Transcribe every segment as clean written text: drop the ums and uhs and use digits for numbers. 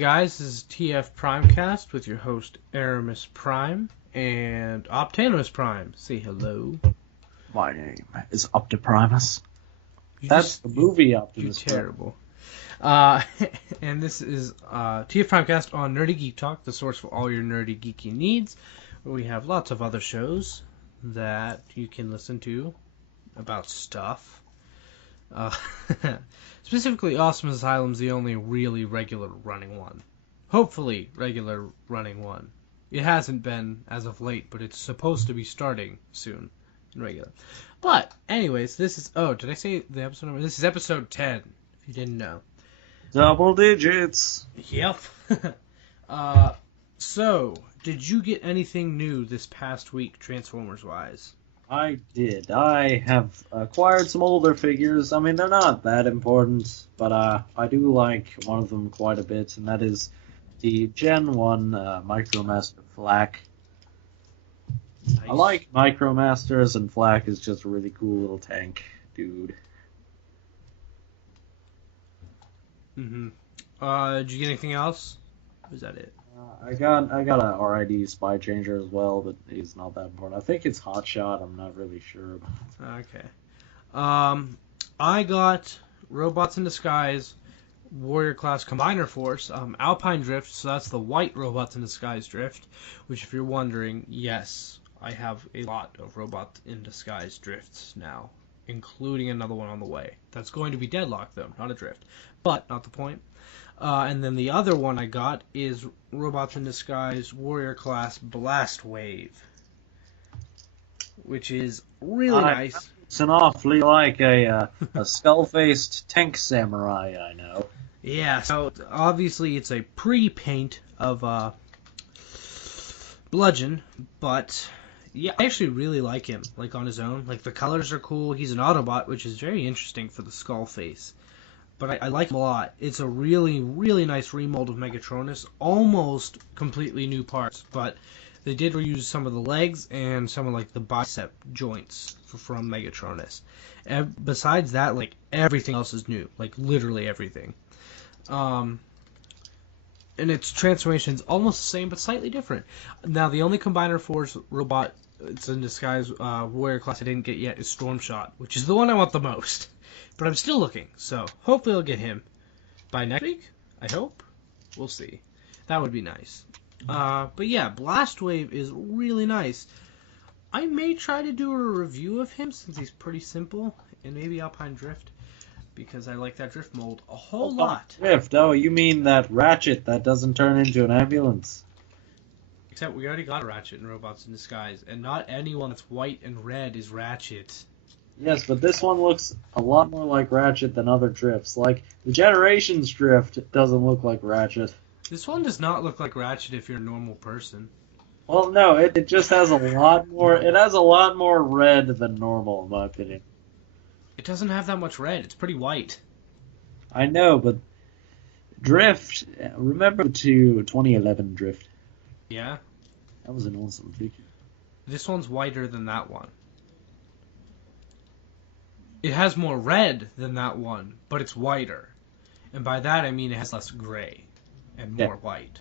guys, this is TFPrimecast with your host Erimus Prime and Optanimus Prime. Say hello. My name is Optanimus. That's the movie Optimus. You're terrible. And this is TFPrimecast on Nerdy Geek Talk, the source for all your nerdy geeky needs. Where we have lots of other shows that you can listen to about stuff. Specifically, Awesome Asylum's the only really regular running one. Hopefully, regular running one. It hasn't been as of late, but it's supposed to be starting soon in regular. But, anyways, this is... Oh, did I say the episode number? This is episode 10, if you didn't know. Double digits. Yep. So, did you get anything new this past week, Transformers-wise? I did. I have acquired some older figures. I mean, they're not that important, but I do like one of them quite a bit, and that is the Gen 1 Micromaster Flak. Nice. I like Micromasters, and Flak is just a really cool little tank dude. Mm-hmm. Did you get anything else? Or is that it? I got a RID Spy Changer as well, but he's not that important. I think it's Hotshot. I'm not really sure. Okay. I got Robots in Disguise, Warrior Class Combiner Force, Alpine Drift, so that's the white Robots in Disguise Drift, which if you're wondering, yes, I have a lot of Robots in Disguise Drifts now, including another one on the way. That's going to be Deadlock, though, not a Drift. But, not the point. And then the other one I got is Robots in Disguise Warrior Class Blast Wave, which is really nice. It's an awfully like a skull-faced tank samurai, I know. Yeah, so obviously it's a pre-paint of Bludgeon, but yeah, I actually really like him, like on his own. Like the colors are cool. He's an Autobot, which is very interesting for the skull face. But I like him a lot. It's a really, really nice remold of Megatronus. Almost completely new parts, but they did reuse some of the legs and some of like the bicep joints from Megatronus. And besides that, like everything else is new. Like literally everything. And its transformation's almost the same, but slightly different. Now, the only Combiner Force robot it's in disguise warrior class I didn't get yet is Stormshot, which is the one I want the most. But I'm still looking, so hopefully I'll get him by next week, I hope. We'll see. That would be nice. But yeah, Blast Wave is really nice. I may try to do a review of him since he's pretty simple, and maybe Alpine Drift, because I like that drift mold a whole lot. Drift? Oh, you mean that Ratchet that doesn't turn into an ambulance? Except we already got a Ratchet in Robots in Disguise, and not anyone that's white and red is Ratchet. Yes, but this one looks a lot more like Ratchet than other drifts. Like, the Generations drift doesn't look like Ratchet. This one does not look like Ratchet if you're a normal person. Well, no, it just has a lot more... It has a lot more red than normal, in my opinion. It doesn't have that much red. It's pretty white. I know, but... Drift... Remember the 2011 Drift? Yeah? That was an awesome figure. This one's whiter than that one. It has more red than that one, but it's whiter. And by that I mean it has less gray and more white.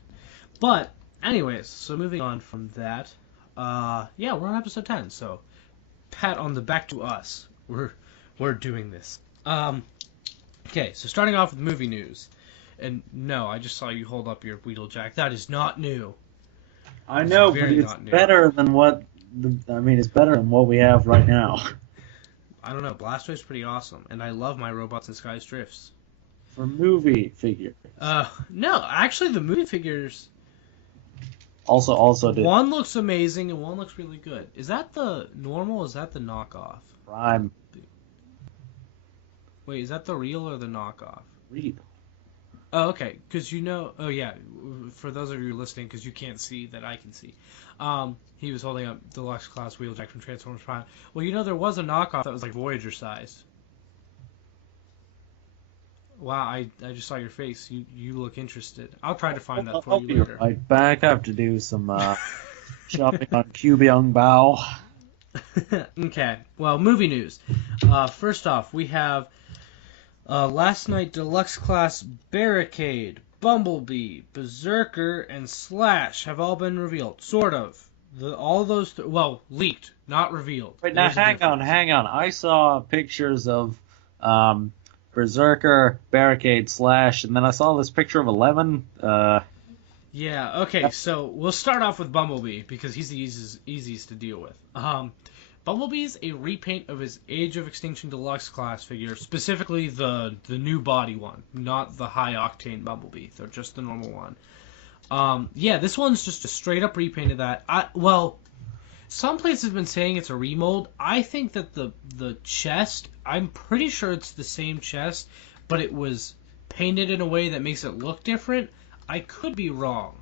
But, anyways, so moving on from that, yeah, we're on episode 10, so pat on the back to us. We're doing this. Okay, so starting off with movie news. And no, I just saw you hold up your Wheedlejack. That is not new. I know, but it's better than what... it's better than what we have right now. I don't know, Blast Wave's pretty awesome, and I love my Robots in Disguise drifts. For movie figures. No, actually the movie figures... Also did. One looks amazing and one looks really good. Is that the normal or is that the knockoff? Prime. Wait, is that the real or the knockoff? Real. Oh, okay, because you know... Oh, yeah, for those of you listening, because you can't see that I can see. He was holding up Deluxe Class Wheeljack from Transformers Prime. Well, you know, there was a knockoff that was like Voyager size. Wow, I just saw your face. You look interested. I'll try to find that for you later. Right back. I have to do some shopping on Cubion Bao. Okay, well, movie news. First off, we have Last Night Deluxe Class Barricade Bumblebee, Berserker, and Slash have all been revealed. Sort of. All those, leaked, not revealed. Wait, now hang on. I saw pictures of Berserker, Barricade, Slash, and then I saw this picture of a lemon. Yeah, okay, so we'll start off with Bumblebee, because he's the easiest to deal with. Bumblebee's a repaint of his Age of Extinction Deluxe class figure, specifically the new body one, not the high octane Bumblebee, they're just the normal one. This one's just a straight up repaint of that. Some places have been saying it's a remold. I think that the chest, I'm pretty sure it's the same chest, but it was painted in a way that makes it look different. I could be wrong,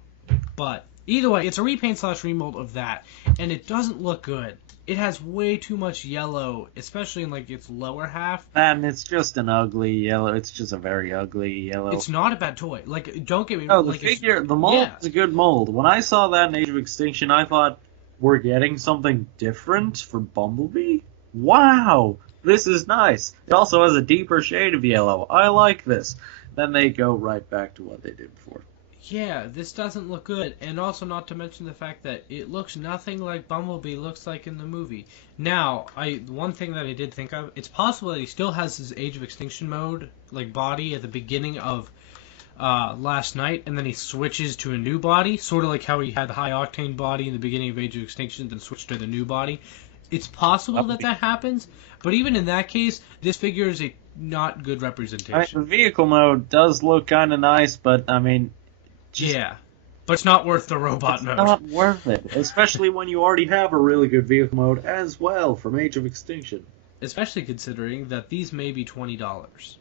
but either way, it's a repaint / remold of that, and it doesn't look good. It has way too much yellow, especially in like its lower half. And it's just an ugly yellow. It's just a very ugly yellow. It's not a bad toy. Like, don't get me wrong. No, the mold is a good mold. When I saw that in Age of Extinction, I thought, we're getting something different for Bumblebee? Wow, this is nice. It also has a deeper shade of yellow. I like this. Then they go right back to what they did before. Yeah, this doesn't look good, and also not to mention the fact that it looks nothing like Bumblebee looks like in the movie. Now, one thing that I did think of, it's possible that he still has his Age of Extinction mode, like body, at the beginning of last night, and then he switches to a new body, sort of like how he had the high octane body in the beginning of Age of Extinction, then switched to the new body. It's possible that happens, but even in that case, this figure is a not good representation. The vehicle mode does look kind of nice, but I mean... Yeah, but it's not worth the robot mode. It's not worth it, especially when you already have a really good vehicle mode as well from Age of Extinction. Especially considering that these may be $20.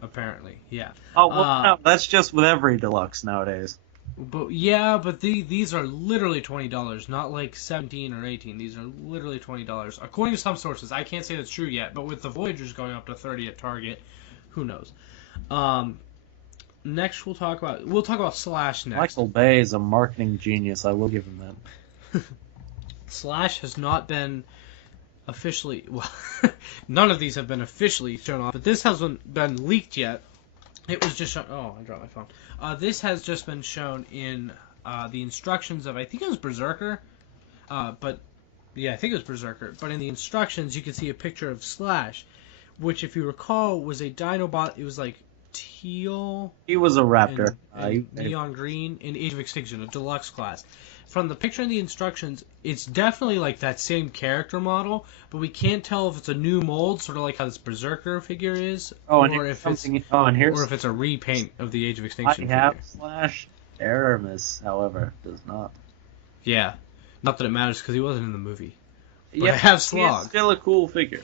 Apparently, yeah. Oh, well, no, that's just with every deluxe nowadays. But these are literally $20, not like 17 or 18. These are literally $20. According to some sources, I can't say that's true yet, but with the Voyagers going up to 30 at Target, who knows? Next, we'll talk about Slash next. Michael Bay is a marketing genius. I will give him that. Slash has not been officially... Well, none of these have been officially shown off, but this hasn't been leaked yet. It was just shown... Oh, I dropped my phone. This has just been shown in the instructions of... I think it was Berserker. Yeah, I think it was Berserker. But in the instructions, you can see a picture of Slash, which, if you recall, was a Dinobot. It was like teal. He was a raptor. And neon green in Age of Extinction, a deluxe class. From the picture and the instructions, it's definitely like that same character model, but we can't tell if it's a new mold, sort of like how this Berserker figure is, or if it's a repaint of the Age of Extinction figure. I have Slash. Erimus, however, does not. Yeah, not that it matters because he wasn't in the movie. But I have Slog. He's still a cool figure.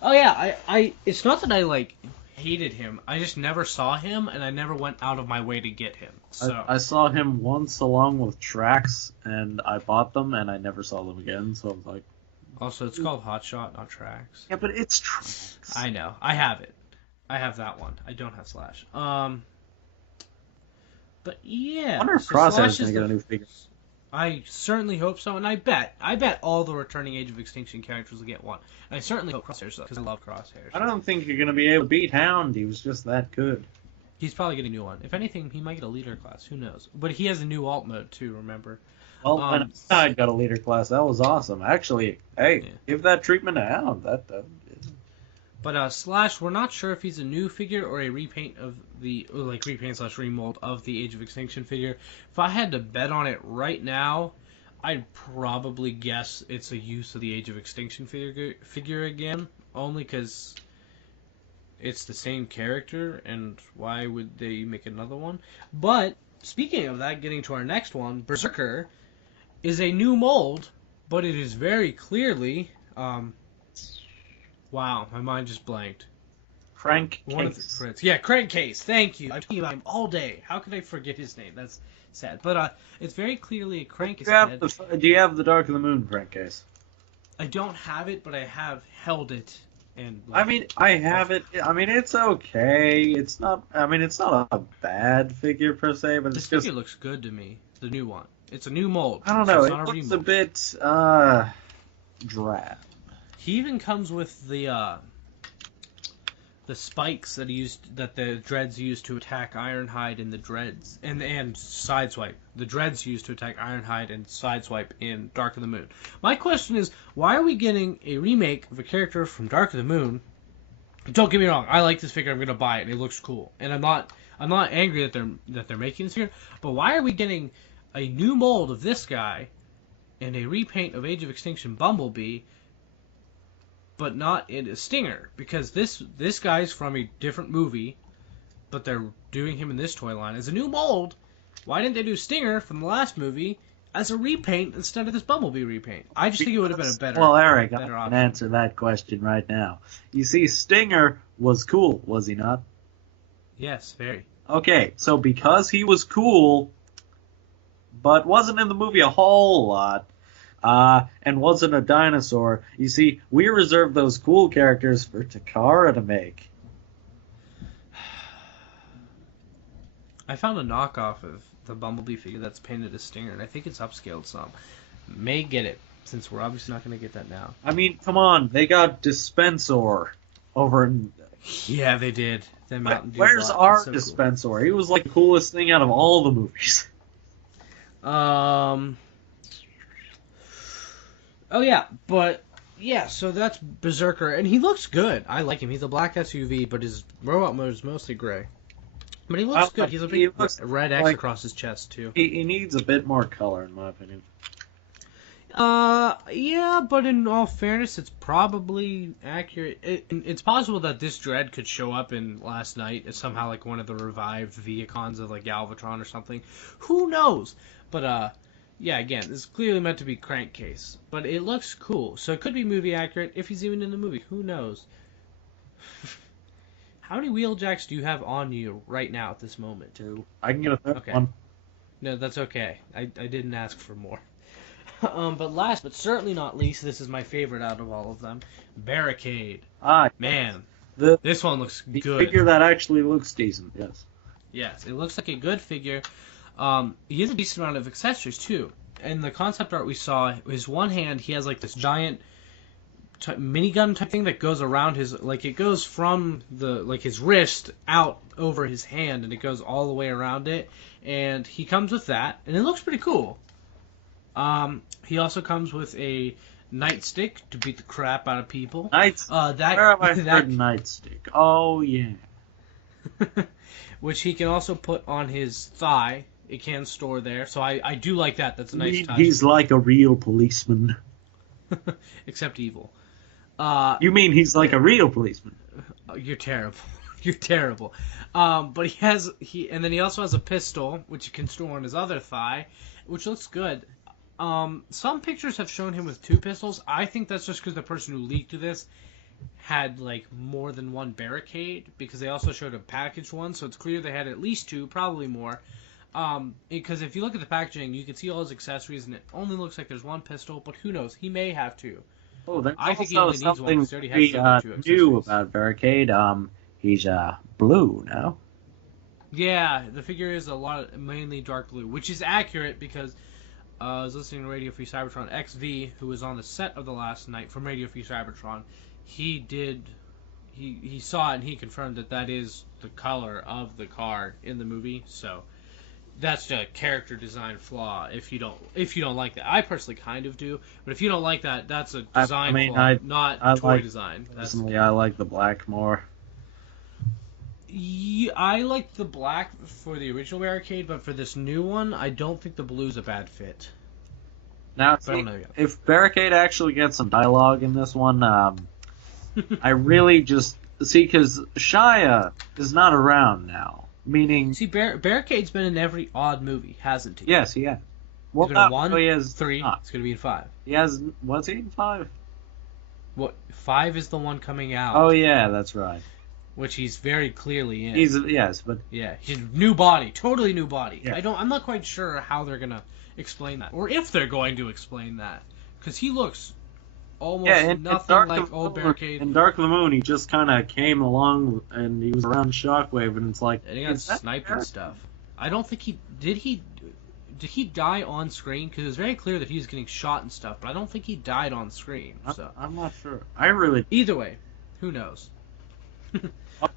Oh yeah, I it's not that I hated him. I just never saw him, and I never went out of my way to get him. So I saw him once along with Trax, and I bought them, and I never saw them again. So I was like, also it's called Hotshot, not Trax. Yeah, but it's Trax. I know. I have it. I have that one. I don't have Slash. But yeah. I wonder if Crosshair's gonna get a new figure. I certainly hope so, and I bet all the returning Age of Extinction characters will get one. And I certainly hope Crosshairs does, because I love Crosshairs. I don't think you're going to be able to beat Hound. He was just that good. He's probably getting a new one. If anything, he might get a leader class. Who knows? But he has a new alt mode, too, remember? Well, when I got a leader class, that was awesome. Actually, give that treatment to Hound. But Slash, we're not sure if he's a new figure or a repaint of the repaint / remold of the Age of Extinction figure. If I had to bet on it right now, I'd probably guess it's a use of the Age of Extinction figure again, only because it's the same character, and why would they make another one? But speaking of that, getting to our next one, Berserker is a new mold, but it is very clearly. Wow, my mind just blanked. Crankcase. Yeah, Crankcase. Thank you. I'm talking about him all day. How could I forget his name? That's sad. But it's very clearly a Crankcase head. Do you have the Dark of the Moon Crankcase? I don't have it, but I have held it. And I have it. I mean, it's okay. It's not. I mean, it's not a bad figure per se, but this figure looks good to me. The new one. It's a new mold. I don't know. It looks a bit drab. He even comes with the the spikes that the Dreads used to attack Ironhide in the Dreads and Sideswipe. The Dreads used to attack Ironhide and Sideswipe in Dark of the Moon. My question is, why are we getting a remake of a character from Dark of the Moon? Don't get me wrong, I like this figure. I'm gonna buy it. It looks cool, and I'm not angry that they're making this figure. But why are we getting a new mold of this guy and a repaint of Age of Extinction Bumblebee, but not in a Stinger? Because this guy's from a different movie, but they're doing him in this toy line as a new mold. Why didn't they do Stinger from the last movie as a repaint instead of this Bumblebee repaint? I just think it would have been a better. Well, Eric, I better can option. answer that question right now. You see, Stinger was cool, was he not? Yes, very. Okay, so because he was cool, but wasn't in the movie a whole lot, and wasn't a dinosaur, you see, we reserved those cool characters for Takara to make. I found a knockoff of the Bumblebee figure that's painted as Stinger, and I think it's upscaled some. May get it, since we're obviously not going to get that now. I mean, come on, they got Dispensor over in... Yeah, they did. That Mountain Dew Where's lot. our It's so cool. Dispensor? He was like the coolest thing out of all the movies. Oh yeah, but yeah, so that's Berserker, and he looks good. I like him. He's a black SUV, but his robot mode is mostly gray. But he looks good. He's a big red X like- across his chest too. He needs a bit more color, in my opinion. Yeah, but in all fairness, it's probably accurate. It's possible that this Dread could show up in Last Night as somehow like one of the revived Viacons of like Galvatron or something. Who knows? But yeah, again, this is clearly meant to be Crankcase, but it looks cool, so it could be movie accurate if he's even in the movie. Who knows? How many Wheeljacks do you have on you right now at this moment? 2. I can get a third Okay. one. No, that's okay. I didn't ask for more. But last but certainly not least, this is my favorite out of all of them, Barricade. Man, this one looks The good. figure that actually looks decent, yes. Yes, it looks like a good figure. He has a decent amount of accessories too. In the concept art we saw, his one hand, he has like this giant minigun type thing that goes around his, like it goes from the his wrist out over his hand, and it goes all the way around it. And he comes with that, and it looks pretty cool. He also comes with a nightstick to beat the crap out of people. Where have I heard nightstick? Oh, yeah. Which he can also put on his thigh. It can store there, so I do like that. That's a nice touch. He's like a real policeman. Except evil. You mean he's like a real policeman? You're terrible. You're terrible. But and then he also has a pistol, which he can store on his other thigh, which looks good. Some pictures have shown him with 2 pistols. I think that's just because the person who leaked this had like more than one barricade, because they also showed a packaged one, so it's clear they had at least 2, probably more. Because if you look at the packaging, you can see all his accessories, and it only looks like there's 1 pistol, but who knows? He may have 2. Oh, there's I think he also only needs one, something because he already has we 2 knew accessories. about Barricade. He's blue now. Yeah, the figure is mainly dark blue, which is accurate because I was listening to Radio Free Cybertron XV, who was on the set of the Last Night from Radio Free Cybertron. He saw it and he confirmed that is the color of the card in the movie. So that's a character design flaw. If you don't like that, I personally kind of do, but if you don't like that, that's a design flaw, not toy design. Personally, I like the black more. Yeah, I like the black for the original Barricade, but for this new one, I don't think the blue's a bad fit. Now, But I don't know yet. if Barricade actually gets some dialogue in this one, I really just see, because Shia is not around now. Meaning, See, Barricade's been in every odd movie, hasn't he? yes, he has. Well, He's been in 1, no, he has 3, not. it's going to be in 5. He has. What's he in 5? What 5 is the one coming out, Oh yeah, that's right. which he's very clearly in. But Yeah, his new body, totally new body. Yeah. I'm not quite sure how they're gonna explain that, or if they're going to explain that, because he looks almost nothing like old Barricade. In Dark of the Moon, he just kind of came along and he was around Shockwave, and it's like, And he got is that sniped fair? and stuff. I don't think did he die on screen? Because it's very clear that he was getting shot and stuff, but I don't think he died on screen. So I'm not sure. I really. either way, who knows?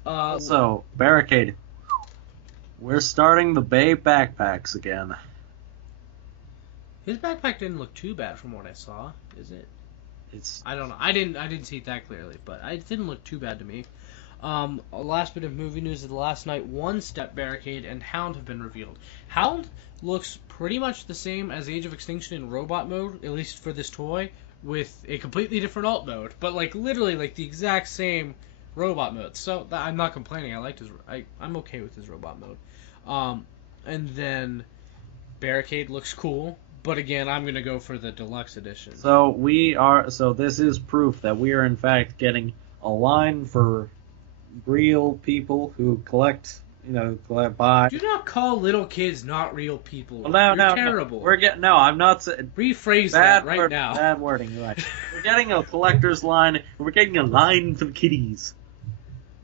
Also, Barricade. We're starting the Bay backpacks again. His backpack didn't look too bad from what I saw, is it? It's I don't know. I didn't see it that clearly, but it didn't look too bad to me. Last bit of movie news is last night, One Step, Barricade, and Hound have been revealed. Hound looks pretty much the same as Age of Extinction in robot mode, at least for this toy, with a completely different alt mode, but like literally like the exact same robot mode. So I'm not complaining. I'm okay with his robot mode. And then Barricade looks cool, but again, I'm gonna go for the deluxe edition. So this is proof that we are in fact getting a line for real people who collect buy. Do not call little kids not real people. Well, no, You're no, terrible. I'm not saying. Rephrase that right now. Bad wording, right? We're getting a collector's line. We're getting a line for the kiddies.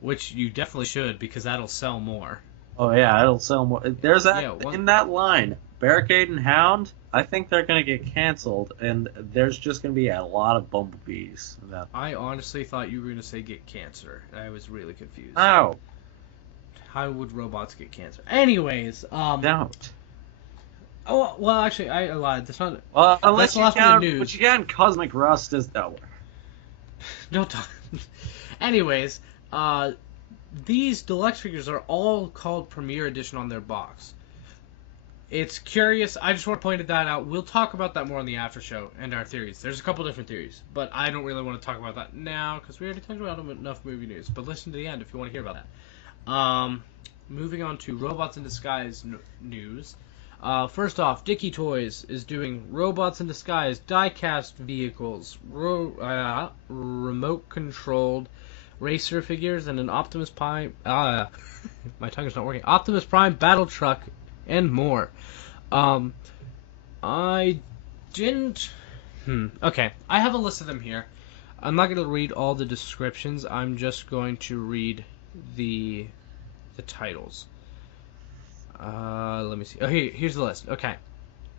Which you definitely should, because that'll sell more. Oh yeah, it'll sell more. There's in that line, Barricade and Hound. I think they're gonna get canceled, and there's just gonna be a lot of bumblebees. I honestly thought you were gonna say get cancer. I was really confused. No. How would robots get cancer? Anyways, Don't. Oh well, actually, I lied. That's not. Well, unless that's you count, what you count Cosmic Rust as no. No talk. Anyways, these deluxe figures are all called Premier Edition on their box. It's curious. I just want to point that out. We'll talk about that more on the after show and our theories. There's a couple different theories, but I don't really want to talk about that now because we already talked about enough movie news. But listen to the end if you want to hear about that. Moving on to Robots in Disguise news. First off, Dicky Toys is doing Robots in Disguise die-cast vehicles, remote-controlled racer figures, and an Optimus Prime. My tongue is not working. Optimus Prime battle truck, and more. I didn't. Okay, I have a list of them here. I'm not going to read all the descriptions. I'm just going to read the titles. Let me see. Oh, here's the list. Okay.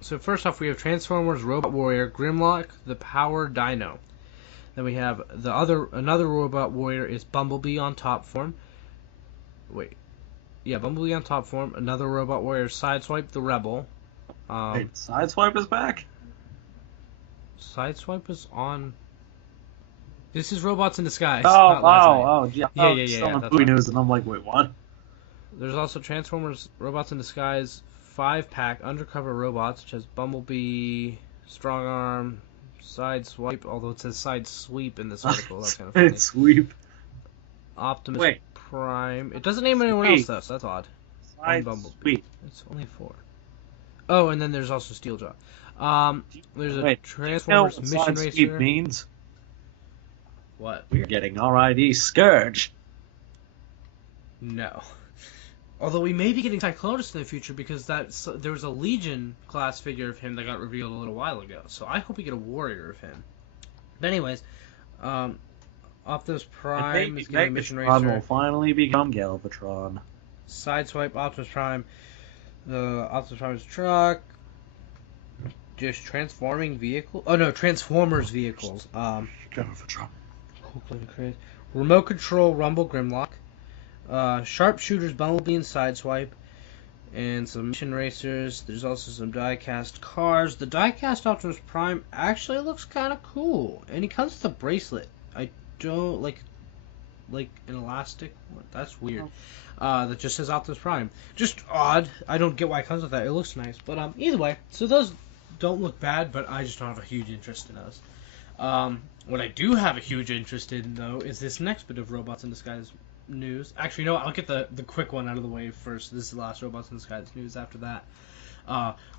So first off, we have Transformers Robot Warrior Grimlock, the Power Dino. Then we have another Robot Warrior is Bumblebee on top form. Wait. Yeah, Bumblebee on top form. Another Robot Warrior Sideswipe the Rebel. Wait, Sideswipe is back? Sideswipe is on. This is Robots in Disguise. Yeah. Yeah. Movie news, and I'm like, wait, what? There's also Transformers Robots in Disguise 5-pack undercover robots, which has Bumblebee, Strong Arm, Sideswipe, although it says Side Sweep in this article. That's kind of funny. Sweep. Optimus Prime. It doesn't name anyone else, though, so that's odd. Side Sweep. It's only 4. Oh, and then there's also Steeljaw. There's a Transformers Mission Racer. Sweep means? What? We're getting RID Scourge. No. Although we may be getting Cyclonus in the future because there was a Legion class figure of him that got revealed a little while ago. So I hope we get a Warrior of him. But anyways, Optimus Prime is getting a Mission Racer. Will finally become Galvatron. Sideswipe Optimus Prime. Optimus Prime's truck. Just transforming vehicle. Oh no, Transformers vehicles. Galvatron. Remote control Rumble Grimlock. Sharpshooters Bumblebee and Sideswipe, and some Mission Racers. There's also some die-cast cars. The die-cast Optimus Prime actually looks kind of cool, and he comes with a bracelet. I don't like an elastic. That's weird. That just says Optimus Prime. Just odd. I don't get why it comes with that. It looks nice, but either way. So those don't look bad, but I just don't have a huge interest in those. What I do have a huge interest in, though, is this next bit of Robots in Disguise news. Actually, no, I'll get the quick one out of the way first. This is the last Robots in Disguise news after that.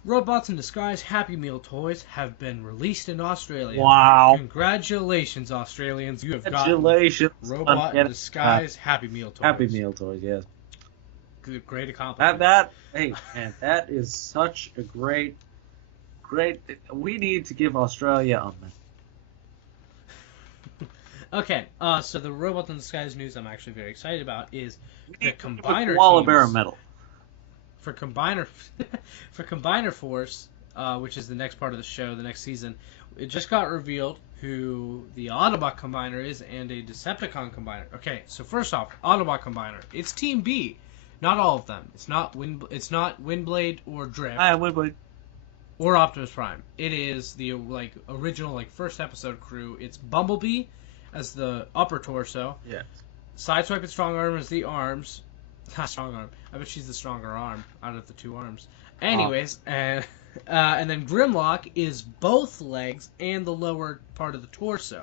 Robots in Disguise Happy Meal toys have been released in Australia. Wow. Congratulations, Australians. You have got Robot in Disguise Happy Meal toys. Happy Meal toys, yes. Great accomplishment. Hey, man, that is such a great... We need to give Australia a minute. Okay, so the Robots in Disguise news I'm actually very excited about is the Combiner Koala Bear medal. For Combiner Force, which is the next part of the show, the next season. It just got revealed who the Autobot Combiner is and a Decepticon Combiner. Okay, so first off, Autobot Combiner. It's Team B. Not all of them. It's not Windblade or Drift. Windblade. Or Optimus Prime. It is the original first episode crew. It's Bumblebee as the upper torso. Yes. Sideswipe and Strong Arm as the arms. Not Strong Arm. I bet she's the stronger arm out of the two arms. Anyways, and then Grimlock is both legs and the lower part of the torso,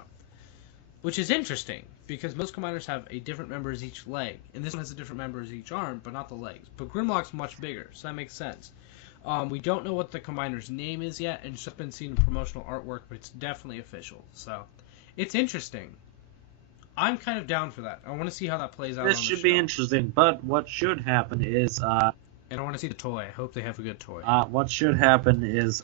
which is interesting because most combiners have a different member as each leg, and this one has a different member as each arm, but not the legs. But Grimlock's much bigger, so that makes sense. We don't know what the combiner's name is yet, and it's just been seen in promotional artwork, but it's definitely official. So, it's interesting. I'm kind of down for that. I want to see how that plays out. This on the should show. be interesting, but what should happen is, and I want to see the toy. I hope they have a good toy. what should happen is,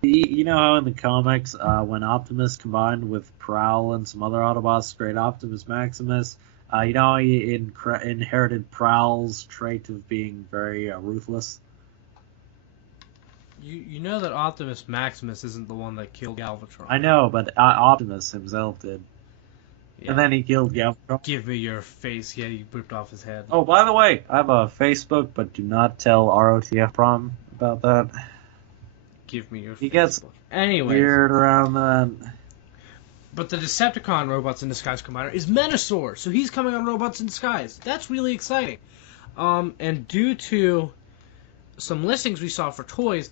you know how in the comics, when Optimus combined with Prowl and some other Autobots, Great Optimus Maximus, you know how he inherited Prowl's trait of being very ruthless? You know that Optimus Maximus isn't the one that killed Galvatron. I know, but Optimus himself did. Yeah. And then he killed Galvatron. Give me your face. Yeah, he ripped off his head. Oh, by the way, I have a Facebook, but do not tell ROTFProm about that. Give me your He Facebook. gets Anyways, weird around that. but the Decepticon Robots in Disguise Combiner is Menasor, so he's coming on Robots in Disguise. That's really exciting. And due to some listings we saw for toys,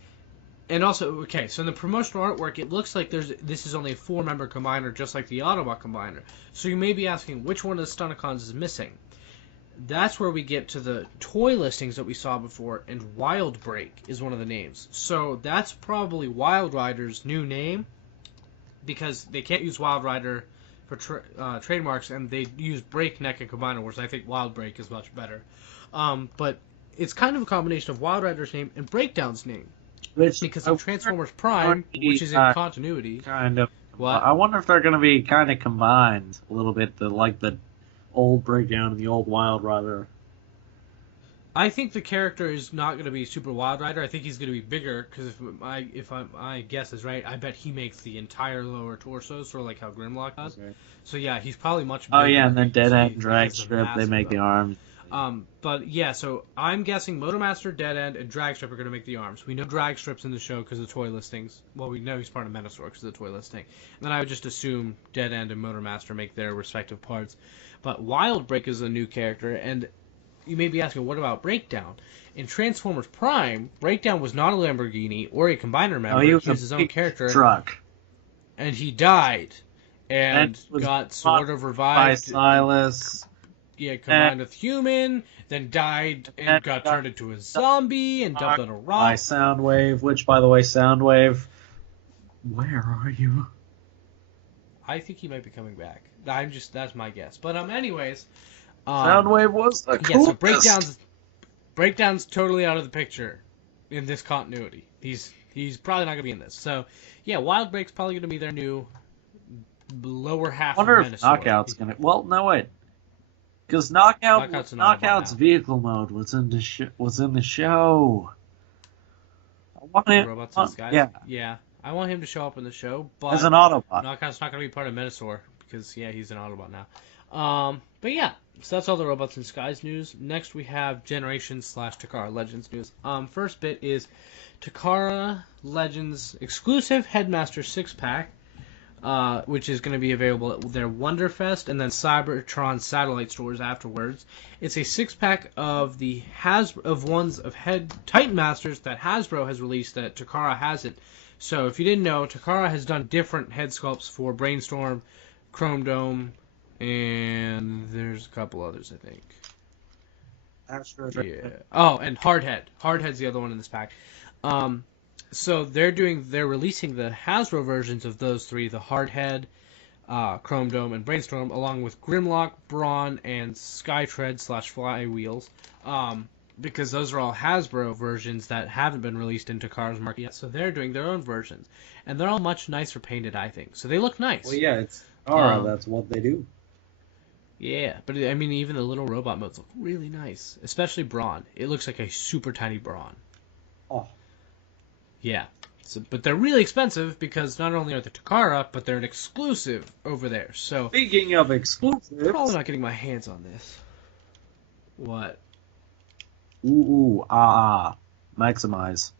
and also, okay, so in the promotional artwork, it looks like this is only a 4-member combiner, just like the Autobot combiner. So you may be asking, which one of the Stunticons is missing? That's where we get to the toy listings that we saw before, and Wild Break is one of the names. So that's probably Wild Rider's new name, because they can't use Wild Rider for trademarks, and they use Breakneck and Combiner, whereas I think Wild Break is much better. But it's kind of a combination of Wild Rider's name and Breakdown's name. Because of Transformers Prime, which is in continuity. Kind of. What? I wonder if they're going to be kind of combined a little bit, like the old Breakdown and the old Wild Rider. I think the character is not going to be Super Wild Rider. I think he's going to be bigger, because if my guess is right, I bet he makes the entire lower torso, sort of like how Grimlock does. Okay. So yeah, he's probably much bigger. Oh yeah, and then Dead End, Drag Strip, they make the arms. But yeah, so I'm guessing Motormaster, Dead End, and Dragstrip are going to make the arms. We know Dragstrip's in the show because of the toy listings. Well, we know he's part of Menasor because of the toy listing. And then I would just assume Dead End and Motormaster make their respective parts. But Wild Break is a new character, and you may be asking, what about Breakdown? In Transformers Prime, Breakdown was not a Lamborghini or a Combiner member. He was his own character. Truck. And he died. And got sort of revived. By Silas. Yeah, combined with human, then died and got turned into a zombie and dumped on a rock. By Soundwave, which, by the way, Soundwave, where are you? I think he might be coming back. That's my guess. But anyways, Soundwave was the coolest. Yeah, so Breakdown's totally out of the picture in this continuity. He's probably not gonna be in this. So yeah, Wild Break's probably gonna be their new lower half. I wonder of if Knockout's gonna. Well, no wait. Because Knockout's vehicle mode was in the show. I want him. Robots in Disguise? Yeah. I want him to show up in the show, but as an Autobot. Knockout's not going to be part of Menasor because he's an Autobot now. But yeah, so that's all the Robots in Disguise news. Next we have Generations/Takara Legends news. First bit is Takara Legends exclusive Headmaster 6-pack. Which is going to be available at their Wonderfest and then Cybertron satellite stores afterwards. It's a 6-pack of the Titan Masters that Hasbro has released that Takara hasn't. So if you didn't know, Takara has done different head sculpts for Brainstorm, Chrome Dome, and there's a couple others, I think. Yeah. Oh, and Hardhead. Hardhead's the other one in this pack. So they're releasing the Hasbro versions of those three, the Hardhead, Chrome Dome, and Brainstorm, along with Grimlock, Brawn, and Skytread/Flywheels, because those are all Hasbro versions that haven't been released into Takara's market yet, so they're doing their own versions. And they're all much nicer painted, I think. So they look nice. Well, yeah, it's Takara, that's what they do. Yeah, but I mean, even the little robot modes look really nice, especially Brawn. It looks like a super tiny Brawn. Oh. Yeah. But they're really expensive because not only are they Takara, but they're an exclusive over there. So Speaking of exclusives, probably not getting my hands on this. What? maximize.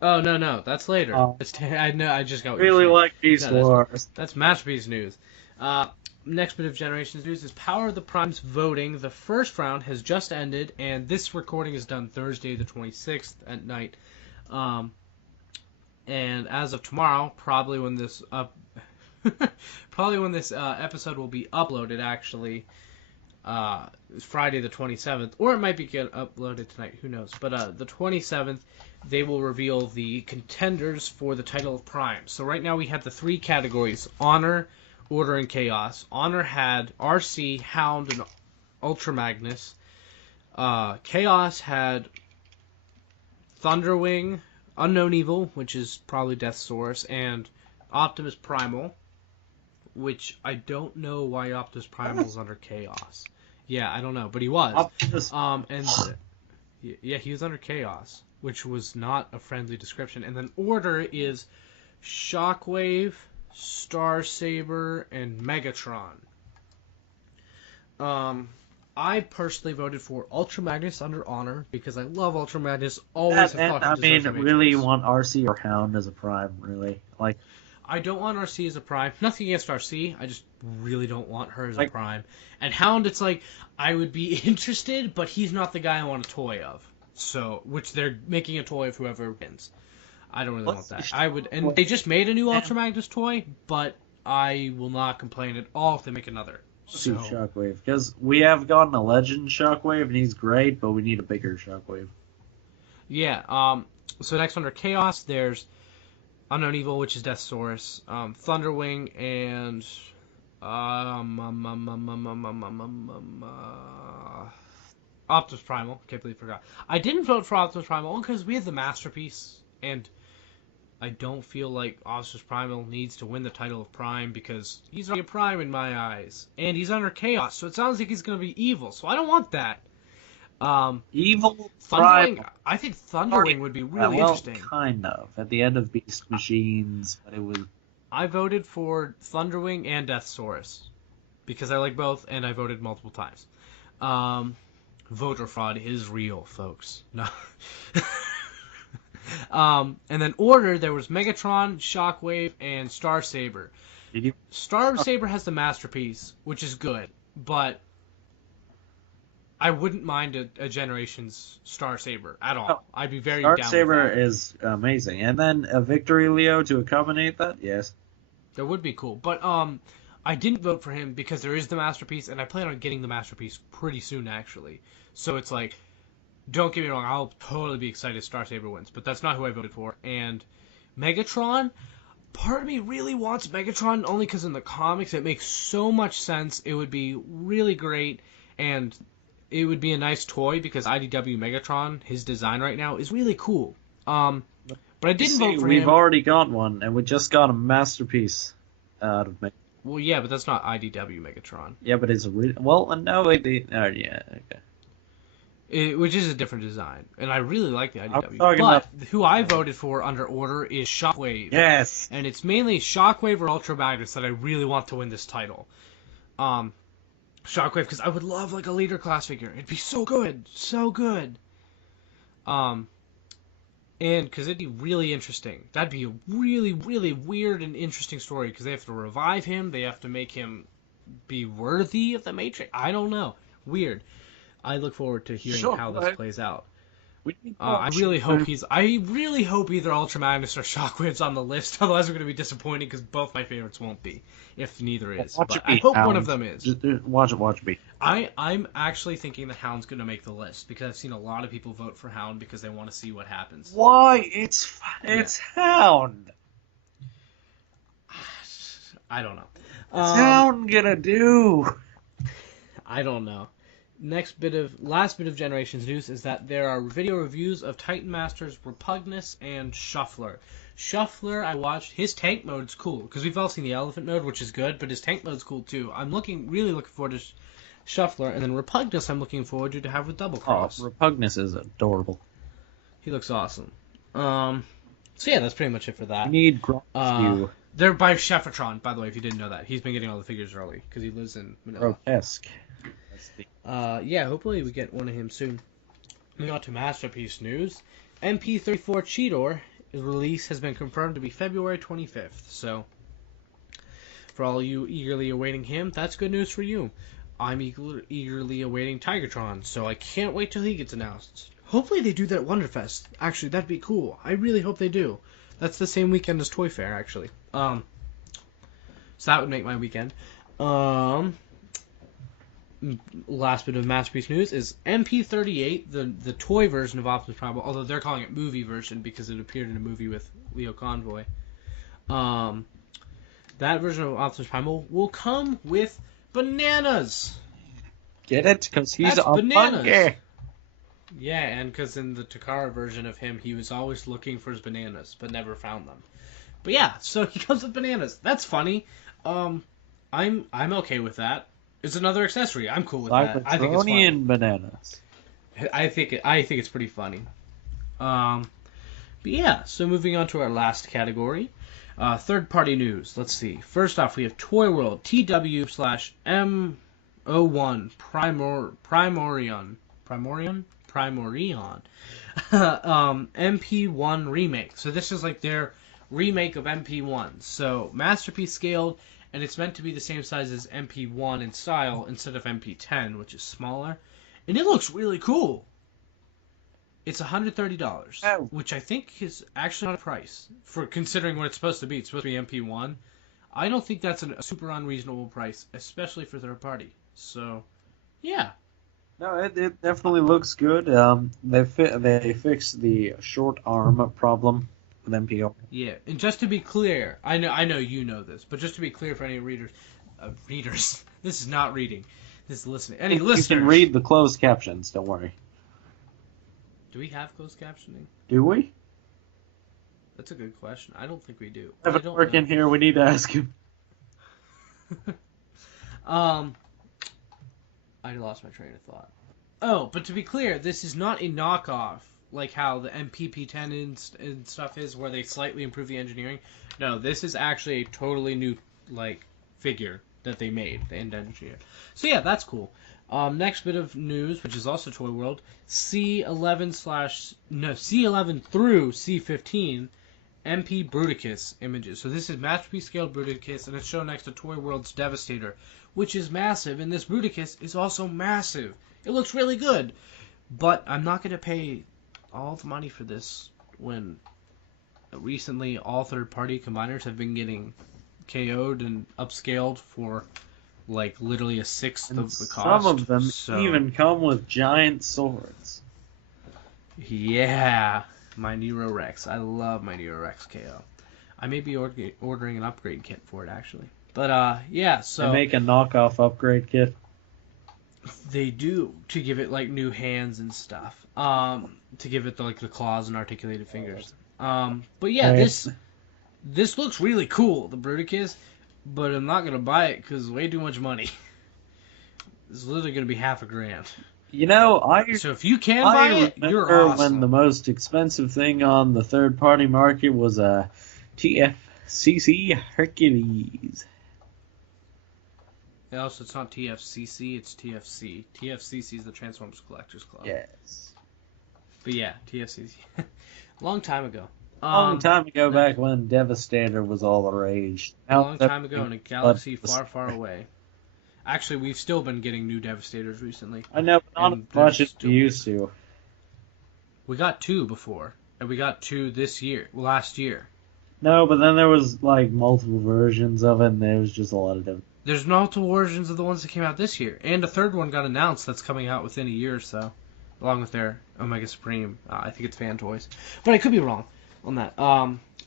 Oh no, that's later. Oh. I know. I just got what Really you're saying. like Beast No, Wars. That's Masterpiece news. Next bit of Generations news is Power of the Primes voting. The first round has just ended, and this recording is done Thursday the 26th at night. And as of tomorrow, probably when this episode will be uploaded, actually, Friday the 27th, or it might be get uploaded tonight. Who knows? But the 27th, they will reveal the contenders for the title of Prime. So right now we have the three categories: Honor, Order, and Chaos. Honor had RC, Hound, and Ultra Magnus. Chaos had Thunderwing, Unknown Evil, which is probably Death's Source, and Optimus Primal, which I don't know why Optimus Primal is under Chaos. Yeah, I don't know, but he was. Optimus. Yeah, he was under Chaos, which was not a friendly description. And then Order is Shockwave, Star Saber, and Megatron. I personally voted for Ultra Magnus under Honor because I love Ultra Magnus. Always have thought he deserves a really, Matrix. you want RC or Hound as a Prime, really? Like, I don't want RC as a Prime. Nothing against RC. I just really don't want her as a Like- Prime. And Hound, it's like, I would be interested, but he's not the guy I want a toy of. So, which they're making a toy of whoever wins. I don't really want that. And they just made a new Ultra Magnus toy, but I will not complain at all if they make another. see So, Shockwave. Because we have gotten a Legend Shockwave, and he's great, but we need a bigger Shockwave. yeah. So next under Chaos, there's Unknown Evil, which is Death's Source, Thunderwing, and Optimus Primal. Can't believe I forgot. I didn't vote for Optimus Primal because we had the Masterpiece, and I don't feel like Optimus Primal needs to win the title of Prime because he's already a Prime in my eyes, and he's under Chaos, so it sounds like he's going to be evil. So I don't want that. Evil Thunderwing. Prime. I think Thunderwing would be really interesting. Kind of. At the end of Beast Machines, but it was... I voted for Thunderwing and Deathsaurus because I like both, and I voted multiple times. Voter fraud is real, folks. No. And then Order, there was Megatron, Shockwave, and Star Saber. Star Saber has the Masterpiece, which is good, but I wouldn't mind a Generations Star Saber at all. I'd be very down with Saber that. is amazing. And then a Victory Leo to accommodate that? Yes. That would be cool. But I didn't vote for him because there is the Masterpiece, and I plan on getting the Masterpiece pretty soon, actually. So it's like, don't get me wrong, I'll totally be excited if Star Saber wins, but that's not who I voted for. And Megatron, part of me really wants Megatron only because in the comics it makes so much sense. It would be really great, and it would be a nice toy because IDW Megatron, his design right now, is really cool. But I didn't vote for him. We've already got one, and we just got a Masterpiece out of Megatron. Well, yeah, but that's not IDW Megatron. Yeah, but it's no, wait, yeah, okay. Which is a different design, and I really like the IDW. talking But about- who I voted for under Order is Shockwave. Yes. And it's mainly Shockwave or Ultra Magnus that I really want to win this title. Shockwave, because I would love like a leader class figure. It'd be so good, so good. And because it'd be really interesting. That'd be a really, really weird and interesting story because they have to revive him. They have to make him be worthy of the Matrix. I don't know. Weird. I look forward to hearing how this plays out. I really hope either Ultra Magnus or Shockwave's on the list. Otherwise, we're going to be disappointed because both my favorites won't be. If neither is, but I hope one of them is. Just watch it be. I'm actually thinking the Hound's going to make the list because I've seen a lot of people vote for Hound because they want to see what happens. Why? It's Hound. I don't know. What's Hound gonna do? I don't know. Last bit of Generations news is that there are video reviews of Titan Masters Repugnus and Shuffler. Shuffler, I watched. His tank mode's cool because we've all seen the elephant mode, which is good, but his tank mode's cool too. I'm really looking forward to Shuffler, and then Repugnus I'm looking forward to have with Double Cross. Repugnus is adorable. He looks awesome. So yeah, that's pretty much it for that. I need Grotesque. They're by Chefratron, by the way, if you didn't know that. He's been getting all the figures early because he lives in Manila. Grotesque. Yeah, hopefully we get one of him soon. Moving on to Masterpiece news. MP34 Cheetor release has been confirmed to be February 25th. So, for all you eagerly awaiting him, that's good news for you. I'm eagerly awaiting Tigertron, so I can't wait till he gets announced. Hopefully they do that at Wonderfest. Actually, that'd be cool. I really hope they do. That's the same weekend as Toy Fair, actually. So that would make my weekend. Last bit of Masterpiece news is MP38, the toy version of Optimus Prime, although they're calling it movie version because it appeared in a movie with Leo Convoy. That version of Optimus Primal will come with bananas. Get it? Because he's That's a bananas. monkey. Yeah, and because in the Takara version of him, he was always looking for his bananas, but never found them. But yeah, so he comes with bananas. That's funny. I'm okay with that. It's another accessory. I'm cool with that. I think it's funny. And bananas. I think it's pretty funny. But yeah, so moving on to our last category, third-party news. Let's see. First off, we have Toy World TW/M01 Primorion MP1 remake. So this is like their remake of MP1. So Masterpiece scaled, and it's meant to be the same size as MP1 in style instead of MP10, which is smaller. And it looks really cool. It's $130, which I think is actually not a price for considering what it's supposed to be. It's supposed to be MP1. I don't think that's a super unreasonable price, especially for third party. So, yeah. No, it definitely looks good. They fixed the short arm problem with MPO. Yeah, and just to be clear, I know you know this, but just to be clear for any readers, this is not reading, this is listening. Any listeners, you can read the closed captions. Don't worry. Do we have closed captioning? Do we? That's a good question. I don't think we do. I have a work in here. We need to ask him. I lost my train of thought. Oh, but to be clear, this is not a knockoff like how the MPP10 and stuff is, where they slightly improve the engineering. No, this is actually a totally new figure that they made and engineered. So yeah, that's cool. Next bit of news, which is also Toy World, C11 through C15 MP Bruticus images. So this is Masterpiece scaled Bruticus, and it's shown next to Toy World's Devastator, which is massive, and this Bruticus is also massive. It looks really good, but I'm not going to pay all the money for this when recently all third-party combiners have been getting KO'd and upscaled for literally a sixth of the cost. Some of them even come with giant swords. Yeah, my Nero Rex. I love my Nero Rex KO. I may be ordering an upgrade kit for it, actually. But, yeah, so... They make a knockoff upgrade kit? They do, to give it, new hands and stuff. To give it, the claws and articulated fingers. But, yeah, this looks really cool, the Bruticus, but I'm not going to buy it because it's way too much money. It's literally going to be $500. You know, So if you can buy it, you're awesome. When the most expensive thing on the third-party market was a TFCC Hercules. Also, it's not TFCC, it's TFC. TFCC is the Transformers Collectors Club. Yes. But yeah, TFCC. Long time ago. Long time ago, back when Devastator was all the rage. A long time ago in a galaxy far, far away. Actually, we've still been getting new Devastators recently. I know, but not as much as we used to. We got 2 before, and we got 2 last year. No, but then there was, multiple versions of it, and there was just a lot of them. There's multiple versions of the ones that came out this year, and a third one got announced that's coming out within a year or so, along with their Omega Supreme. I think it's Fan Toys, but I could be wrong on that.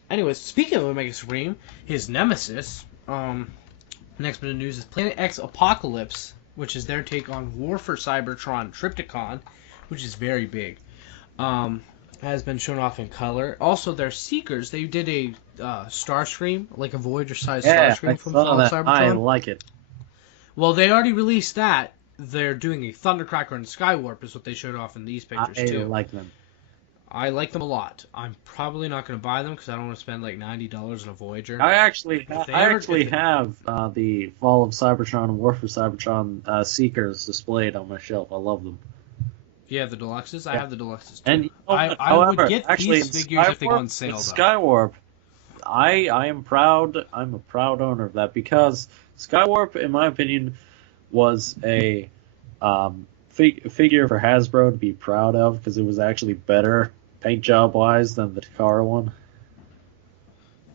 Anyways, speaking of Omega Supreme, his nemesis, next bit of news is Planet X Apocalypse, which is their take on War for Cybertron Triptychon, which is very big. Has been shown off in color. Also, their Seekers, they did a Starscream, a Voyager-sized Starscream from Cybertron. I like it. Well, they already released that. They're doing a Thundercracker and Skywarp is what they showed off in these pictures, too. I like them. I like them a lot. I'm probably not going to buy them because I don't want to spend like $90 on a Voyager. I actually If have the Fall of Cybertron and War for Cybertron Seekers displayed on my shelf. I love them. You have the deluxes? I Yeah. have the deluxes too. And you know what? I would However, get actually, these in figures if they go Skywarp- on sale, in though. Skywarp, I am proud. I'm a proud owner of that because Skywarp, in my opinion, was a figure for Hasbro to be proud of because it was actually better paint job wise than the Takara one.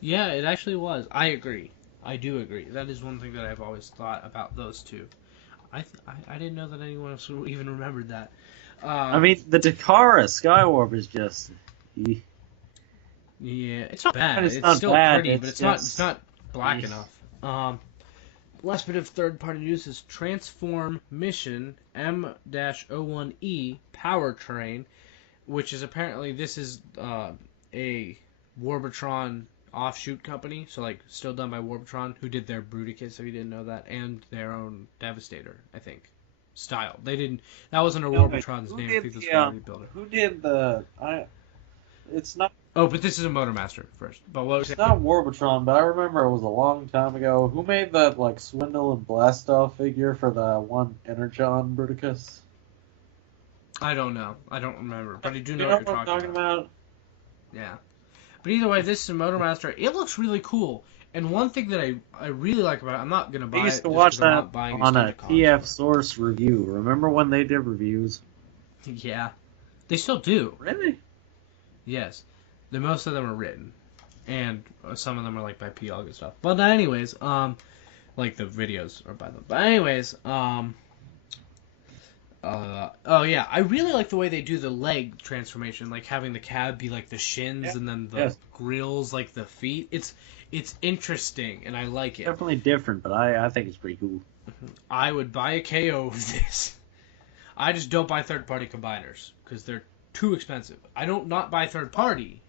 Yeah, it actually was. I agree. I do agree. That is one thing that I've always thought about those two. I didn't know that anyone else even remembered that. I mean, the Takara Skywarp is just. Yeah, it's not bad. It's It's not still bad, pretty, but it's it's not just- black enough. Last bit of third-party news is Transform Mission M-01E Powertrain, which is apparently this is a Warbotron offshoot company, so like still done by Warbotron, who did their Bruticus, if you didn't know that, and their own Devastator, I think. Style. They didn't. That wasn't a Warbotron's name. I think this was a rebuilder. Who did the? It's not. Oh, but this is a Motormaster first. But what was It's not Warbotron, but I remember it was a long time ago. Who made that like Swindle and Blastoff figure for the one Energon Bruticus? I don't know. I don't remember. But I do You know know what you're talking about. Yeah. But either way, this is a Motormaster. It looks really cool. And one thing that I really like about it, I'm not going to buy I it used to just watch 'cause I'm that not buying on a these Decepticons. TF Source review. Remember when they did reviews? Yeah. They still do. Really? Yes. Most of them are written. And some of them are like by P. Aug and stuff. But anyways, like the videos are by them. But anyways, oh yeah, I really like the way they do the leg transformation, like having the cab be like the shins and then the grills like the feet. It's interesting and I like it. Definitely different, but I think it's pretty cool. I would buy a KO of this. I just don't buy third-party combiners because they're too expensive. I don't not buy third-party.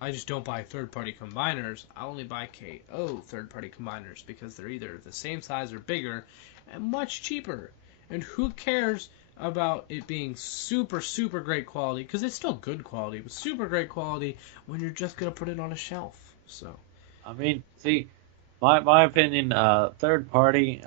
I just don't buy third-party combiners. I only buy KO third-party combiners because they're either the same size or bigger and much cheaper. And who cares about it being super, super great quality? Because it's still good quality, but super great quality when you're just going to put it on a shelf. So, I mean, see, my opinion, third-party,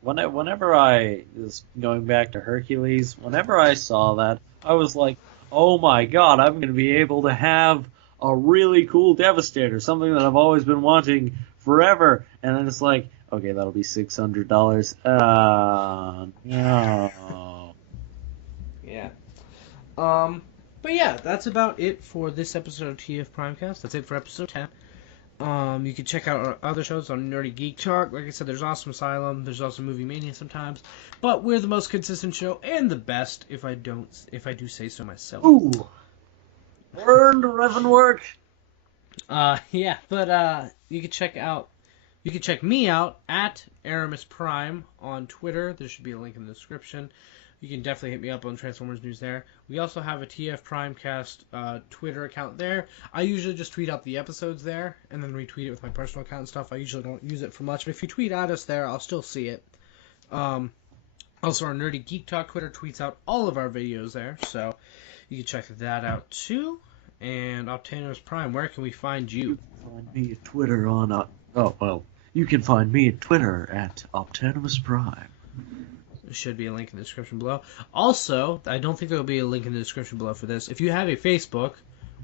whenever I was going back to Hercules, whenever I saw that, I was like, oh my god, I'm going to be able to have a really cool Devastator, something that I've always been wanting forever. And then it's like, okay, that'll be $600. No. yeah. But yeah, that's about it for this episode of TF Primecast. That's it for episode 10. You can check out our other shows on Nerdy Geek Talk. Like I said, there's Awesome Asylum, there's also Movie Mania sometimes, but we're the most consistent show and the best, if I do say so myself. Ooh. Earned Revan work. Yeah, but you can check me out at Erimus Prime on Twitter. There should be a link in the description. You can definitely hit me up on Transformers News there. We also have a TF Primecast Twitter account there. I usually just tweet out the episodes there and then retweet it with my personal account and stuff. I usually don't use it for much, but if you tweet at us there, I'll still see it. Also, our Nerdy Geek Talk Twitter tweets out all of our videos there, so you can check that out too. And Optanimus Prime, where can we find you? Find me at Twitter on. You can find me at Twitter at Optanimus Prime. There should be a link in the description below. Also, I don't think there will be a link in the description below for this. If you have a Facebook,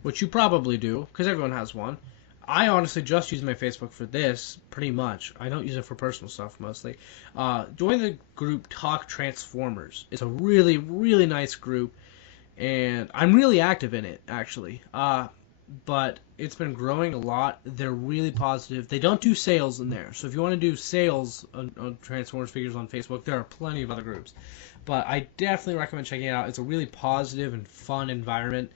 which you probably do, because everyone has one, I honestly just use my Facebook for this, pretty much. I don't use it for personal stuff, mostly. Join the group Talk Transformers. It's a really, really nice group, and I'm really active in it, actually. But it's been growing a lot. They're really positive. They don't do sales in there. So if you want to do sales on Transformers figures on Facebook, there are plenty of other groups. But I definitely recommend checking it out. It's a really positive and fun environment.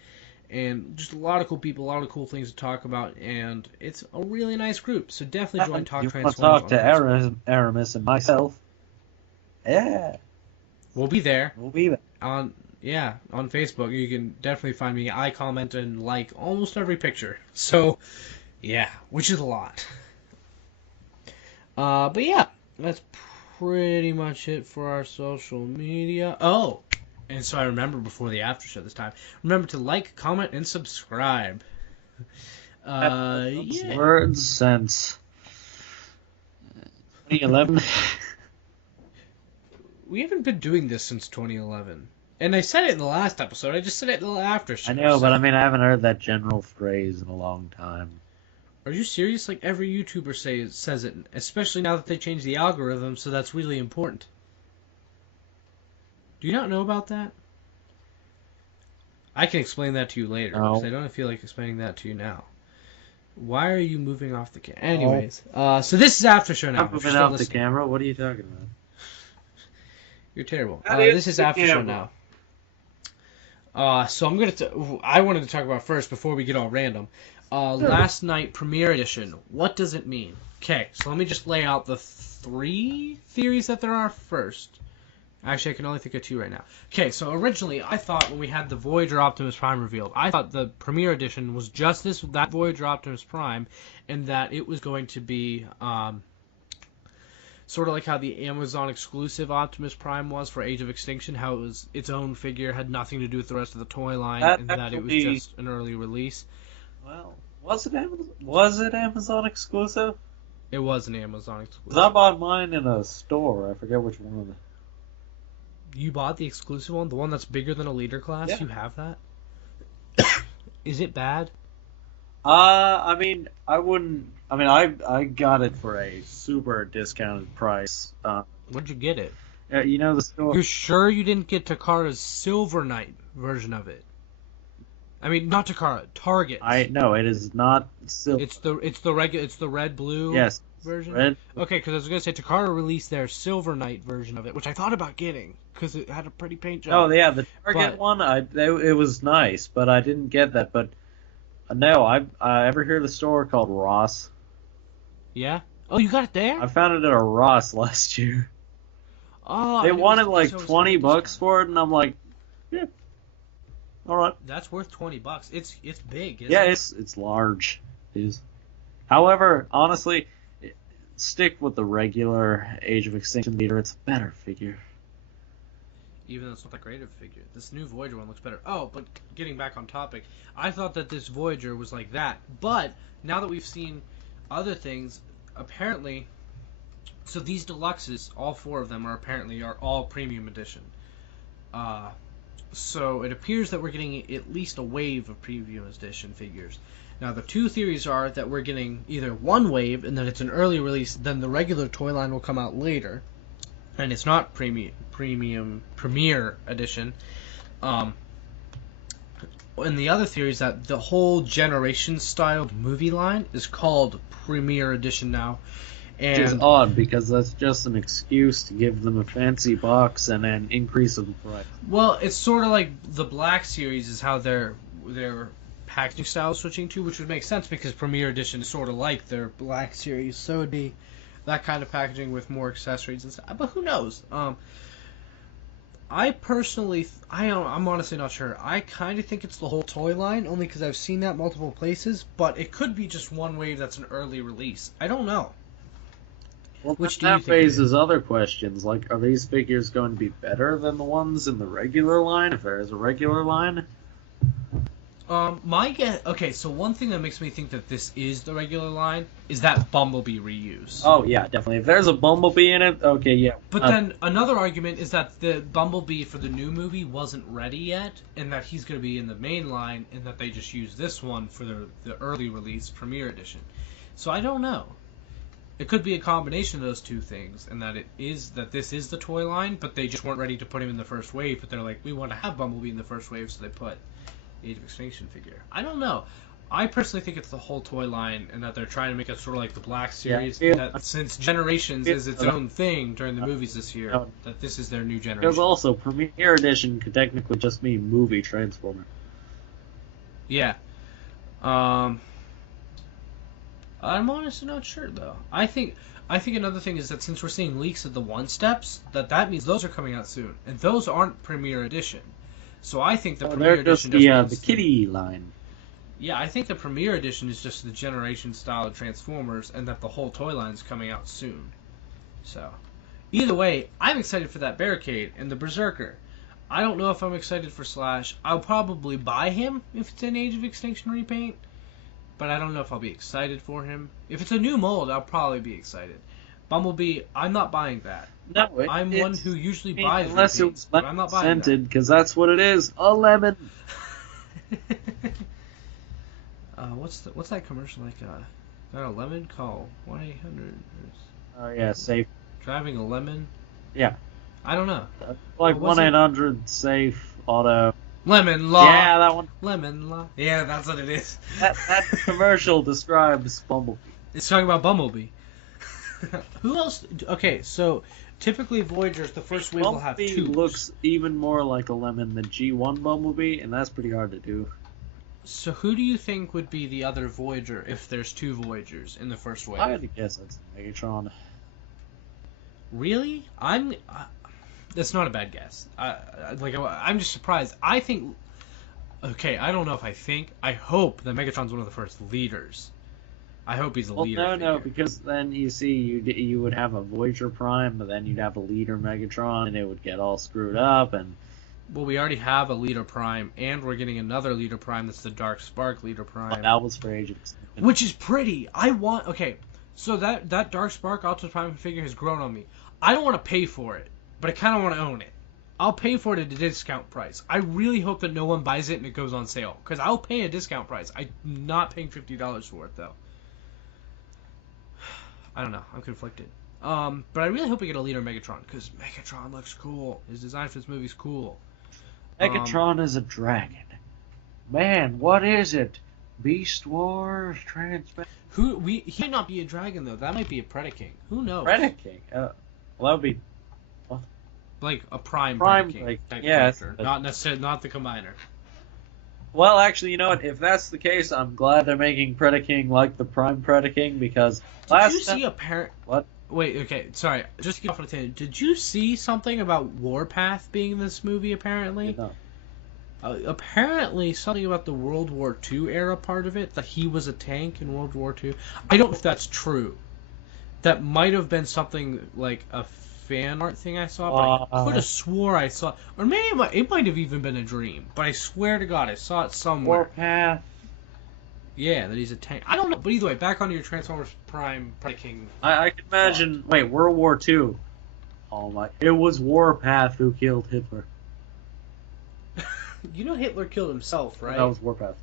And just a lot of cool people, a lot of cool things to talk about. And it's a really nice group. So definitely join Talk Transformers. You want to talk to Erimus and myself? Yeah. We'll be there. We'll be there. On Facebook, you can definitely find me. I comment and like almost every picture. So, yeah, which is a lot. But yeah, that's pretty much it for our social media. Oh, And so I remember before the after show this time. Remember to like, comment, and subscribe. Yeah. Words since 2011. We haven't been doing this since 2011. And I said it in the last episode. I just said it in the after show. I know, but I mean, I haven't heard that general phrase in a long time. Are you serious? Like every YouTuber says it, especially now that they changed the algorithm, so that's really important. Do you not know about that? I can explain that to you later, because I don't feel like explaining that to you now. Why are you moving off the camera? Anyways, so this is after show now. I'm moving off the camera? What are you talking about? You're terrible. This is after show now. So I wanted to talk about first before we get all random. Last night premiere edition. What does it mean? Okay, so let me just lay out the 3 theories that there are first. Actually, I can only think of 2 right now. Okay, so originally I thought when we had the Voyager Optimus Prime revealed, I thought the premiere edition was just that Voyager Optimus Prime, and that it was going to be sort of like how the Amazon exclusive Optimus Prime was for Age of Extinction, how it was its own figure, had nothing to do with the rest of the toy line, and that it was just an early release. Well, was it Amazon exclusive? It was an Amazon exclusive. 'Cause I bought mine in a store. I forget which one of them. You bought the exclusive one? The one that's bigger than a leader class? Yeah. You have that? Is it bad? I mean, I got it for a super discounted price. Where'd you get it? You know the store. You're sure you didn't get Takara's Silver Knight version of it? I mean, not Takara, Target. No, it is not silver. It's the red blue. Yes. Version. Red. Okay, because I was gonna say Takara released their Silver Knight version of it, which I thought about getting because it had a pretty paint job. Oh yeah, the Target one. It was nice, but I didn't get that. But no, I ever hear of the store called Ross? Yeah. Oh, you got it there? I found it at a Ross last year. Oh. They wanted like $20 for it, and I'm like, yeah, all right. That's worth $20. It's big. Isn't Yeah, it? it's large. It is. However, honestly, stick with the regular Age of Extinction leader. It's a better figure. Even though it's not that great of a figure. This new Voyager one looks better. Oh, but getting back on topic, I thought that this Voyager was like that. But now that we've seen other things, apparently, so these deluxes, all 4 of them are all premium edition. So it appears that we're getting at least a wave of premium edition figures. Now, the 2 theories are that we're getting either one wave, and that it's an early release, then the regular toy line will come out later, and it's not premiere edition. And the other theory is that the whole generation-styled movie line is called premiere edition now. And which is odd, because that's just an excuse to give them a fancy box and an increase of the price. Well, it's sort of like the Black Series is how their packaging style is switching to, which would make sense because Premiere Edition is sort of like their Black Series, so it'd be that kind of packaging with more accessories and stuff. But who knows? I personally, I'm honestly not sure. I kind of think it's the whole toy line, only because I've seen that multiple places, but it could be just one wave that's an early release. I don't know. Well, which do you that think raises other questions, like, are these figures going to be better than the ones in the regular line, if there is a regular line? My guess. Okay, so one thing that makes me think that this is the regular line is that Bumblebee reuse. Oh yeah, definitely. If there's a Bumblebee in it, okay, yeah. But then another argument is that the Bumblebee for the new movie wasn't ready yet, and that he's going to be in the main line, and that they just used this one for the early release premiere edition. So I don't know. It could be a combination of those 2 things, and that this is the toy line, but they just weren't ready to put him in the first wave. But they're like, we want to have Bumblebee in the first wave, so they put Age of Extinction figure. I don't know. I personally think it's the whole toy line, and that they're trying to make it sort of like the Black Series. Yeah. That since Generations is its own thing during the movies this year, that this is their new generation. Because also, Premiere Edition could technically just mean movie Transformer. Yeah. I'm honestly not sure though. I think another thing is that since we're seeing leaks of the 1-steps, that means those are coming out soon, and those aren't Premiere Edition. So I think the Premiere Edition just the Kitty line. Yeah, I think the Premiere Edition is just the generation style of Transformers, and that the whole toy line is coming out soon. So, either way, I'm excited for that Barricade and the Berserker. I don't know if I'm excited for Slash. I'll probably buy him if it's an Age of Extinction repaint, but I don't know if I'll be excited for him. If it's a new mold, I'll probably be excited. Bumblebee, I'm not buying that. No, I'm one who usually buys unless it repaints, was but I'm not buying scented, because that's what it is. A lemon. that. What's that commercial like? Got a lemon? Call 1-800. Oh yeah, safe. Driving a lemon? Yeah. I don't know. Like What was it? 1-800 safe auto. Lemon Law. Yeah, that one. Lemon Law. Yeah, that's what it is. That commercial describes Bumblebee. It's talking about Bumblebee. Who else? Okay, so typically Voyagers, the first wave will have Bumblebee two. looks even more like a lemon than G1 Bumblebee, and that's pretty hard to do. So who do you think would be the other Voyager if there's two Voyagers in the first wave? I had to guess that's Megatron. Really? That's not a bad guess. I'm just surprised. I think. Okay, I don't know if I think. I hope that Megatron's one of the first leaders. I hope he's a leader. No, because then you see you would have a Voyager Prime, but then you'd have a leader Megatron, and it would get all screwed up. And Well, we already have a leader Prime, and we're getting another leader Prime. That's the Dark Spark leader Prime, that was for Age of Extinction. which is pretty. Okay, so that Dark Spark Optimus Prime figure has grown on me. I don't want to pay for it, but I kind of want to own it. I'll pay for it at a discount price. I really hope that no one buys it and it goes on sale, because I'll pay a discount price. I'm not paying $50 for it, though. I don't know. I'm conflicted. But I really hope we get a leader Megatron, because Megatron looks cool. His design for this movie's cool. Megatron is a dragon. Man, what is it? Beast Wars? He might not be a dragon, though. That might be a Predaking. Who knows? Predaking? Well, that would be... Like a Prime Predaking, like, type yeah, character. Not necessarily, not the Combiner. Well, actually, you know what? If that's the case, I'm glad they're making Predaking like the Prime Predaking, because Did you see a What? Wait, okay, sorry. Just to get off on a tangent. Did you see something about Warpath being in this movie, apparently? No. Apparently, something about the World War II era part of it, that he was a tank in World War II. I don't know if that's true. That might have been something like a fan art thing I saw, but I could have swore I saw... Or maybe it might have even been a dream, but I swear to God, I saw it somewhere. Warpath. Yeah, that he's a tank. I don't know, but either way, back onto your Transformers Prime King. I can imagine... Wait, World War II. Oh my... It was Warpath who killed Hitler. You know Hitler killed himself, right? That was Warpath.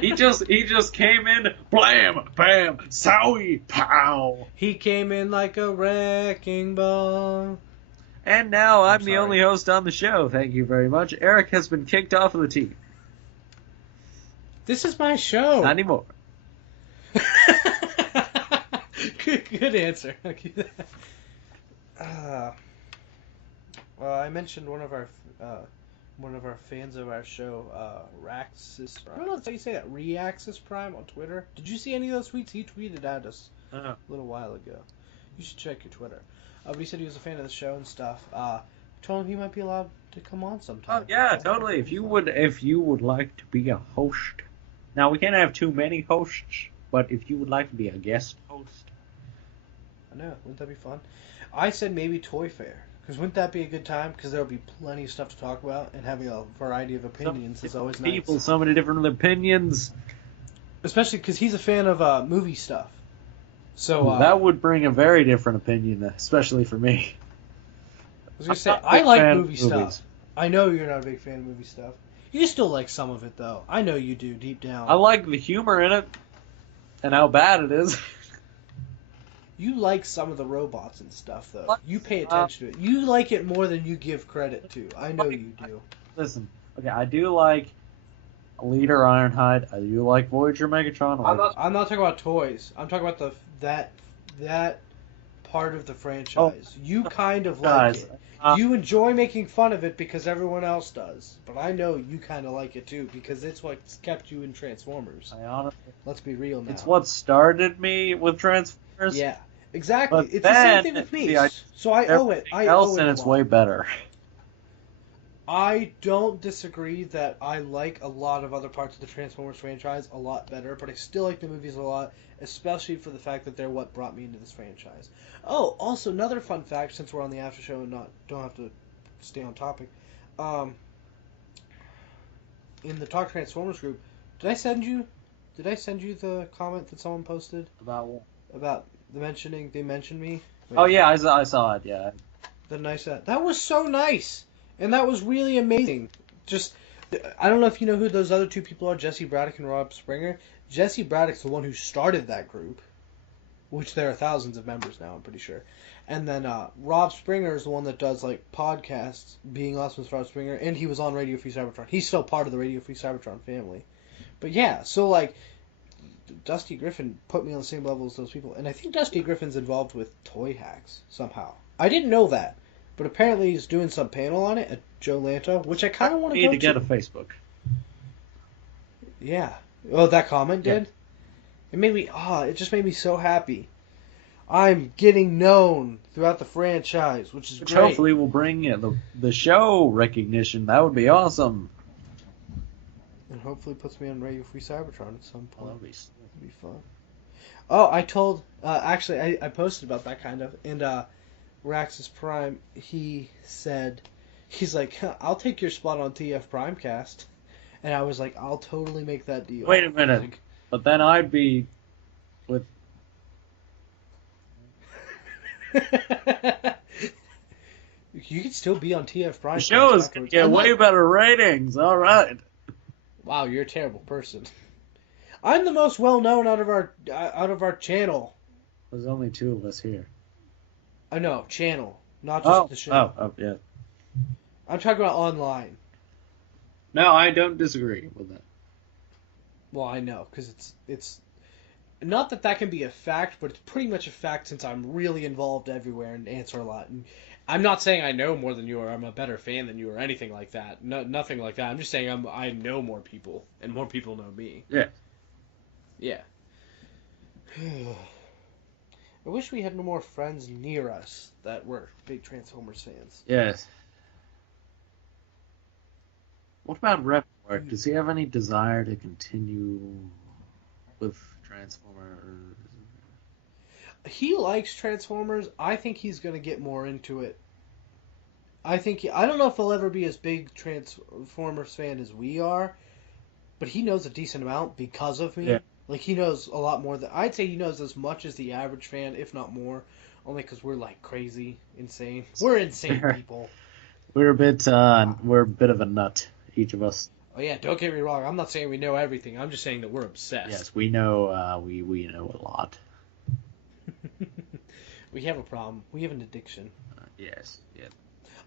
He just came in, blam, bam, zowie, pow. He came in like a wrecking ball. And now I'm the sorry. only host on the show. Thank you very much. Eric has been kicked off of the team. This is my show. Not anymore. Good answer. Well, I mentioned one of our fans of our show, Raxus. I don't know how you say that. Reaxis Prime on Twitter. Did you see any of those tweets? He tweeted at us a little while ago. You should check your Twitter. But he said he was a fan of the show and stuff. Told him he might be allowed to come on sometime. Oh yeah, totally. If you would like to be a host, now we can't have too many hosts, but if you would like to be a guest host, I know. Wouldn't that be fun? I said maybe Toy Fair. Because wouldn't that be a good time? Because there'll be plenty of stuff to talk about, and having a variety of opinions is always nice. People, so many different opinions. Especially because he's a fan of movie stuff. So that would bring a very different opinion, especially for me. I was gonna say, not a I big like fan of movie stuff. movies. I know you're not a big fan of movie stuff. You still like some of it, though. I know you do, deep down. I like the humor in it, and how bad it is. You like some of the robots and stuff, though. You pay attention to it. You like it more than you give credit to. I know you do. Listen, okay, I do like Leader Ironhide. I do like Voyager Megatron. I'm not talking about toys. I'm talking about that part of the franchise. You kind of like it. You enjoy making fun of it because everyone else does. But I know you kind of like it too because it's what's kept you in Transformers. I honestly, Let's be real now. it's what started me with Transformers. Yeah, exactly. But It's the same thing with me. So I owe it. I owe it. And it's way better. I don't disagree that I like a lot of other parts of the Transformers franchise a lot better, but I still like the movies a lot, especially for the fact that they're what brought me into this franchise. Oh, also another fun fact, since we're on the after show and don't have to stay on topic. Um, in the Talk Transformers group, did I send you the comment that someone posted About what? about they mentioned me? Wait, Oh yeah, I saw it. Yeah. the nice that was so nice, and that was really amazing. Just I don't know if you know who those other two people are, Jesse Braddock and Rob Springer. Jesse Braddock's the one who started that group, which there are thousands of members now, I'm pretty sure. And then Rob Springer is the one that does like podcasts, Being Awesome with Rob Springer, and he was on Radio Free Cybertron. He's still part of the Radio Free Cybertron family. But yeah, so like Dusty Griffin put me on the same level as those people, and I think Dusty Griffin's involved with Toy Hacks somehow. I didn't know that, but apparently he's doing some panel on it at Joe Lanta, which I kind of want to go to. Need to get a Facebook. Yeah. Oh, that comment did? It made me, it just made me so happy. I'm getting known throughout the franchise, which is Which great. hopefully will bring the show recognition. That would be awesome. And hopefully puts me on Radio Free Cybertron at some point. That'd be It'd be fun. Oh, I told, actually, I posted about that kind of, and Raxus Prime, he said, he's like, I'll take your spot on TFPrimecast. And I was like, I'll totally make that deal. Wait a minute. Like, But then I'd be with. You could still be on TFPrimecast. The show is going to get way better ratings. All right. Wow, you're a terrible person. I'm the most well-known out of our channel. There's only two of us here. I know, channel, not just the show. Oh, yeah. I'm talking about online. No, I don't disagree with that. Well, I know, because it's not that can be a fact, but it's pretty much a fact since I'm really involved everywhere and answer a lot. And I'm not saying I know more than you or I'm a better fan than you or anything like that. No, nothing like that. I'm just saying I know more people and more people know me. Yeah. Yeah. I wish we had no more friends near us that were big Transformers fans. Yes. What about Report? Does he have any desire to continue with Transformers? He likes Transformers. I think he's going to get more into it. I don't know if he'll ever be as big Transformers fan as we are, but he knows a decent amount because of me. Yeah. Like, he knows a lot more than... I'd say he knows as much as the average fan, if not more. Only because we're, like, crazy, insane. We're insane people. We're a bit of a nut, each of us. Oh, yeah, don't get me wrong. I'm not saying we know everything. I'm just saying that we're obsessed. Yes, we know, we know a lot. We have a problem. We have an addiction. Yes, yeah.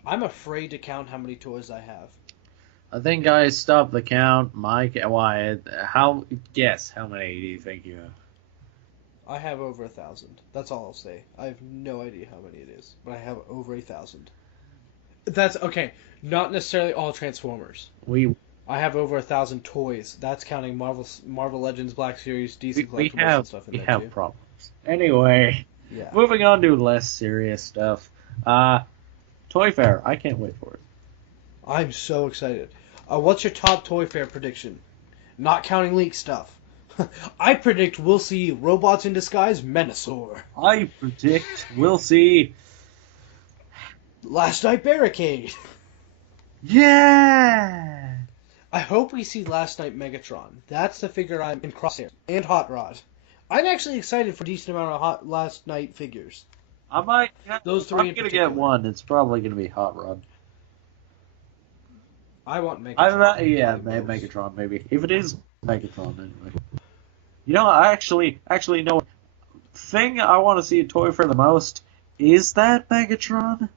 I'm afraid to count how many toys I have. I think I stopped the count. Mike, why? How many do you think you have? I have over 1,000. That's all I'll say. I have no idea how many it is, but I have over 1,000. That's okay. Not necessarily all Transformers. I have over 1,000 toys. That's counting Marvel Legends, Black Series, DC collectibles and stuff in there too. We have problems. Anyway, Yeah. moving on to less serious stuff. Toy Fair. I can't wait for it. I'm so excited. What's your top Toy Fair prediction? Not counting leak stuff. I predict we'll see Robots in Disguise Menasor. I predict we'll see. Last Night Barricade. Yeah. I hope we see Last Night Megatron. That's the figure I'm in Crosshair. And Hot Rod. I'm actually excited for a decent amount of Last Night figures. I might. Those three I'm in gonna particular. get one. It's probably gonna be Hot Rod. I want Megatron. Megatron maybe. If it is Megatron, anyway. You know, I actually know. Thing I want to see a Toy Fair the most is that Megatron.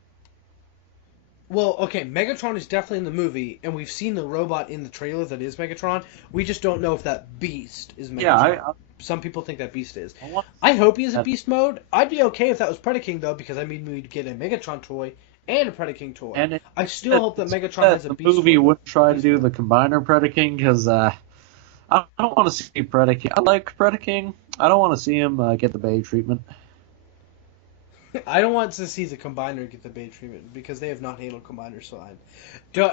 Well, okay, Megatron is definitely in the movie, and we've seen the robot in the trailer that is Megatron. We just don't know if that Beast is Megatron. Yeah, Some people think that Beast is. I want. I hope he is a Beast mode. I'd be okay if that was Predaking, though, because that mean we'd get a Megatron toy and a Predaking toy. And I still hope that Megatron has a the Beast movie mode. would try to do the Combiner Predaking, because I don't want to see Predaking. I like Predaking. I don't want to see him get the Bay treatment. I don't want to see the Combiner get the bait treatment because they have not handled Combiners fine.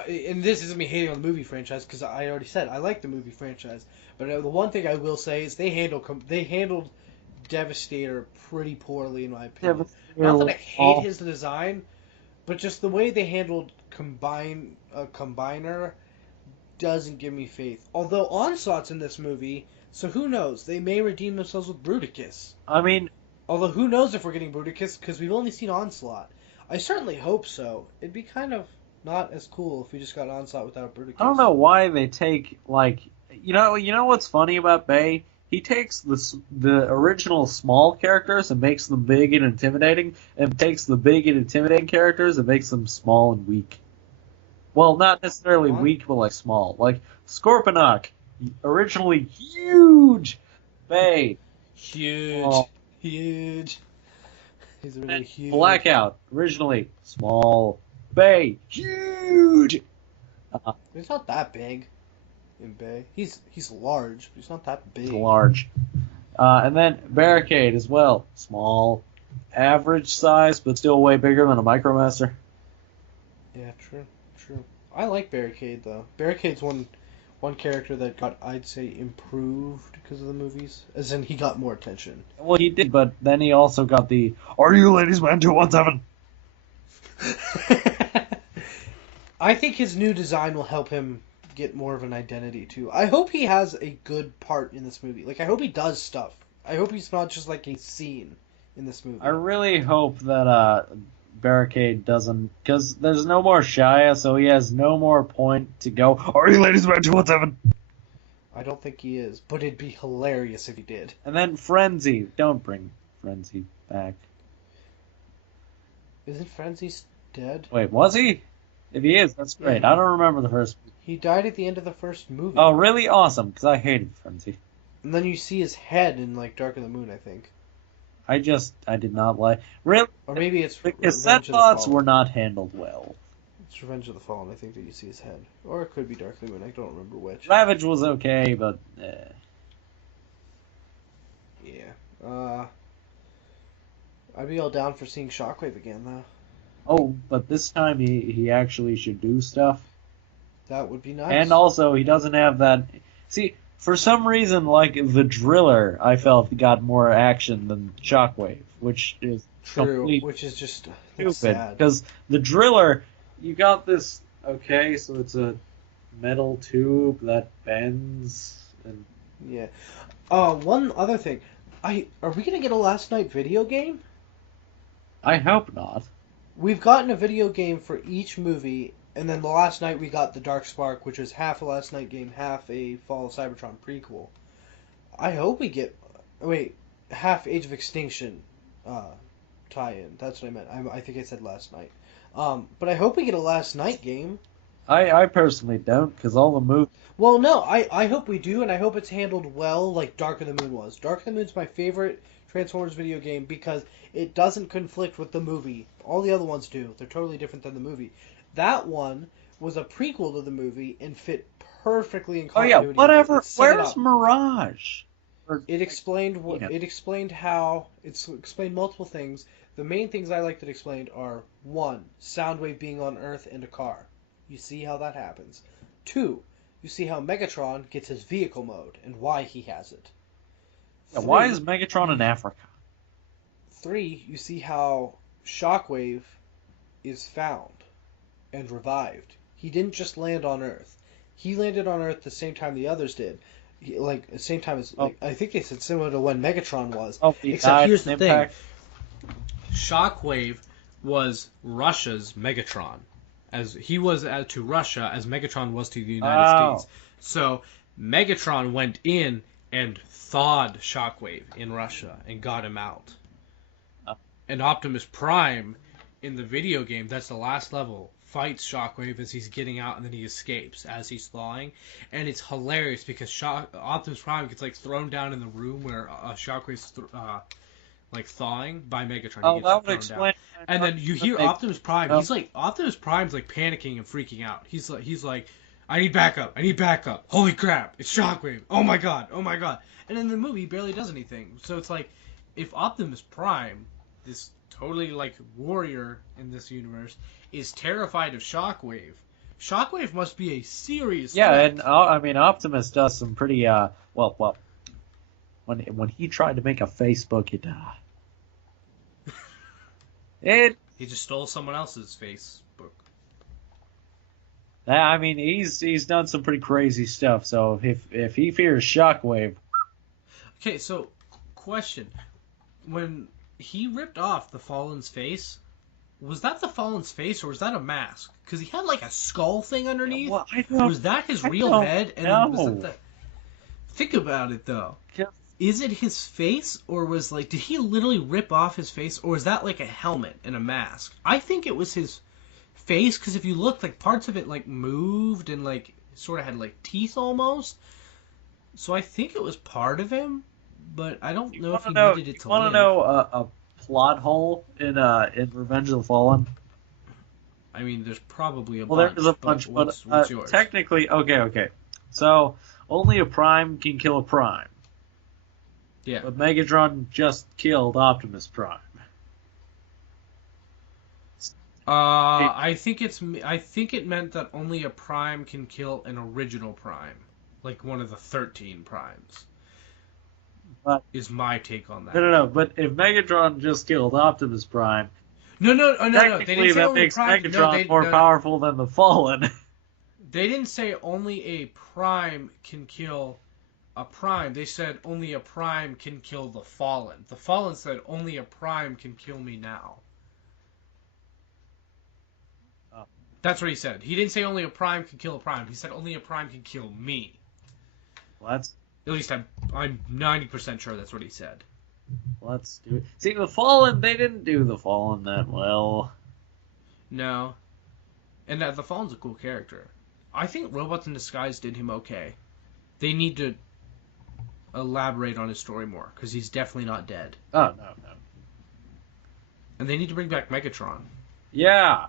And this isn't me hating on the movie franchise because I already said I like the movie franchise. But the one thing I will say is they handled Devastator pretty poorly in my opinion. Not that I hate his design, But just the way they handled Combiner doesn't give me faith. Although Onslaught's in this movie, so who knows? They may redeem themselves with Bruticus. I mean, Although who knows if we're getting Bruticus, because we've only seen Onslaught. I certainly hope so. It'd be kind of not as cool if we just got Onslaught without Bruticus. I don't know why they take, like, you know what's funny about Bay? He takes the original small characters and makes them big and intimidating, and takes the big and intimidating characters and makes them small and weak. Well, not necessarily weak, but like small. Like Scorponok, originally huge. Bay. Huge. Huge. He's really huge. Blackout, originally small. Bay, huge. He's not that big in Bay. He's large, but he's not that big. He's large. And then Barricade as well. Small. Average size, but still way bigger than a Micromaster. Yeah, true. I like Barricade, though. Barricade's one character that got, I'd say, improved because of the movies. As in, he got more attention. Well, he did, but then he also got the "Are you ladies man 217?" I think his new design will help him get more of an identity, too. I hope he has a good part in this movie. Like, I hope he does stuff. I hope he's not just, like, a scene in this movie. I really hope that Barricade doesn't, because there's no more Shia, so he has no more point to go, "Are you ladies man 217?" I don't think he is, but it'd be hilarious if he did. And then Frenzy. Don't bring Frenzy back. Isn't Frenzy dead? Wait, was he? If he is, that's great. Yeah. I don't remember the first. He died at the end of the first movie. Oh, really? Awesome, because I hated Frenzy. And then you see his head in, like, Dark of the Moon, I think. I did not like. Really? Or maybe it's The Revenge cassette of the bots Fallen. were not handled well. It's Revenge of the Fallen, I think, that you see his head. Or it could be Dark of the Moon, I don't remember which. Ravage was okay, but Yeah. I'd be all down for seeing Shockwave again, though. Oh, but this time he actually should do stuff. That would be nice. And also, he doesn't have that. See, for some reason, like the Driller, I felt got more action than Shockwave, which is True, complete which is just stupid. sad. Because the Driller, you got this. Okay, so it's a metal tube that bends. And Yeah. One other thing. Are we gonna get a Last Night video game? I hope not. We've gotten a video game for each movie, and then the last night we got the Dark Spark, which is half a Last Night game, half a Fall of Cybertron prequel. I hope we get... Wait, half Age of Extinction tie-in. That's what I meant. I think I said Last Night. But I hope we get a Last Night game. I personally don't, because all the movies... Well, no, I hope we do, and I hope it's handled well like Dark of the Moon was. Dark of the Moon's my favorite Transformers video game because it doesn't conflict with the movie. All the other ones do. They're totally different than the movie. That one was a prequel to the movie and fit perfectly in Oh yeah, continuity. whatever. It set it Where's up. Mirage? It explained what Yeah. it explained how it's explained multiple things. The main things I like that explained are 1, Soundwave being on Earth and a car. You see how that happens. 2, you see how Megatron gets his vehicle mode and why he has it. Yeah, why 3, is Megatron in Africa? 3, you see how Shockwave is found and revived. He didn't just land on Earth. He landed on Earth the same time the others did. Like, the same time as... Like, I think they said similar to when Megatron was. Oh, he Except died here's in the Impact. thing. Shockwave was Russia's Megatron, as he was to Russia as Megatron was to the United States. So Megatron went in and thawed Shockwave in Russia and got him out. And Optimus Prime in the video game, that's the last level, fights Shockwave as he's getting out, and then he escapes as he's thawing. And it's hilarious because Optimus Prime gets like thrown down in the room where Shockwave's thawing by Megatron. Oh, He gets that would thrown explain. down. And then you hear Optimus Prime. He's like Optimus Prime's like panicking and freaking out. He's like, I need backup. Holy crap! It's Shockwave. Oh my god. And in the movie, he barely does anything. So it's like, if Optimus Prime, this totally like warrior in this universe, is terrified of Shockwave, Shockwave must be a serious Yeah, threat. and I mean, Optimus does some pretty well. When he tried to make a Facebook, it He just stole someone else's Facebook. I mean, he's done some pretty crazy stuff. So if he fears Shockwave, Okay, so question: when he ripped off the Fallen's face, was that the Fallen's face or was that a mask? Because he had like a skull thing underneath. well, I don't, Was that his I real don't head? And know. was that the... Think about it though. Yeah. Is it his face or was like did he literally rip off his face or was that like a helmet and a mask? I think it was his face because if you look, like parts of it like moved and like sort of had like teeth almost. So I think it was part of him, but I don't know if he needed it to live. Want to know a plot hole in Revenge of the Fallen? I mean, there's probably a Well, bunch. there's a bunch, but what's yours? technically, okay. So only a Prime can kill a Prime. Yeah. But Megatron just killed Optimus Prime. I think it meant that only a Prime can kill an original Prime, like one of the 13 Primes. But, is my take on that. No. But if Megatron just killed Optimus Prime, no. They technically didn't say that only makes Prime. Megatron more powerful than the Fallen. They didn't say only a Prime can kill a Prime. They said only a Prime can kill the Fallen. The Fallen said only a Prime can kill me now. Oh. That's what he said. He didn't say only a Prime can kill a Prime. He said only a Prime can kill me. Well, that's... At least I'm 90% sure that's what he said. Let's do it. See, the Fallen, they didn't do the Fallen that well. No. And the Fallen's a cool character. I think Robots in Disguise did him okay. They need to elaborate on his story more, because he's definitely not dead. Oh, no. And they need to bring back Megatron. Yeah,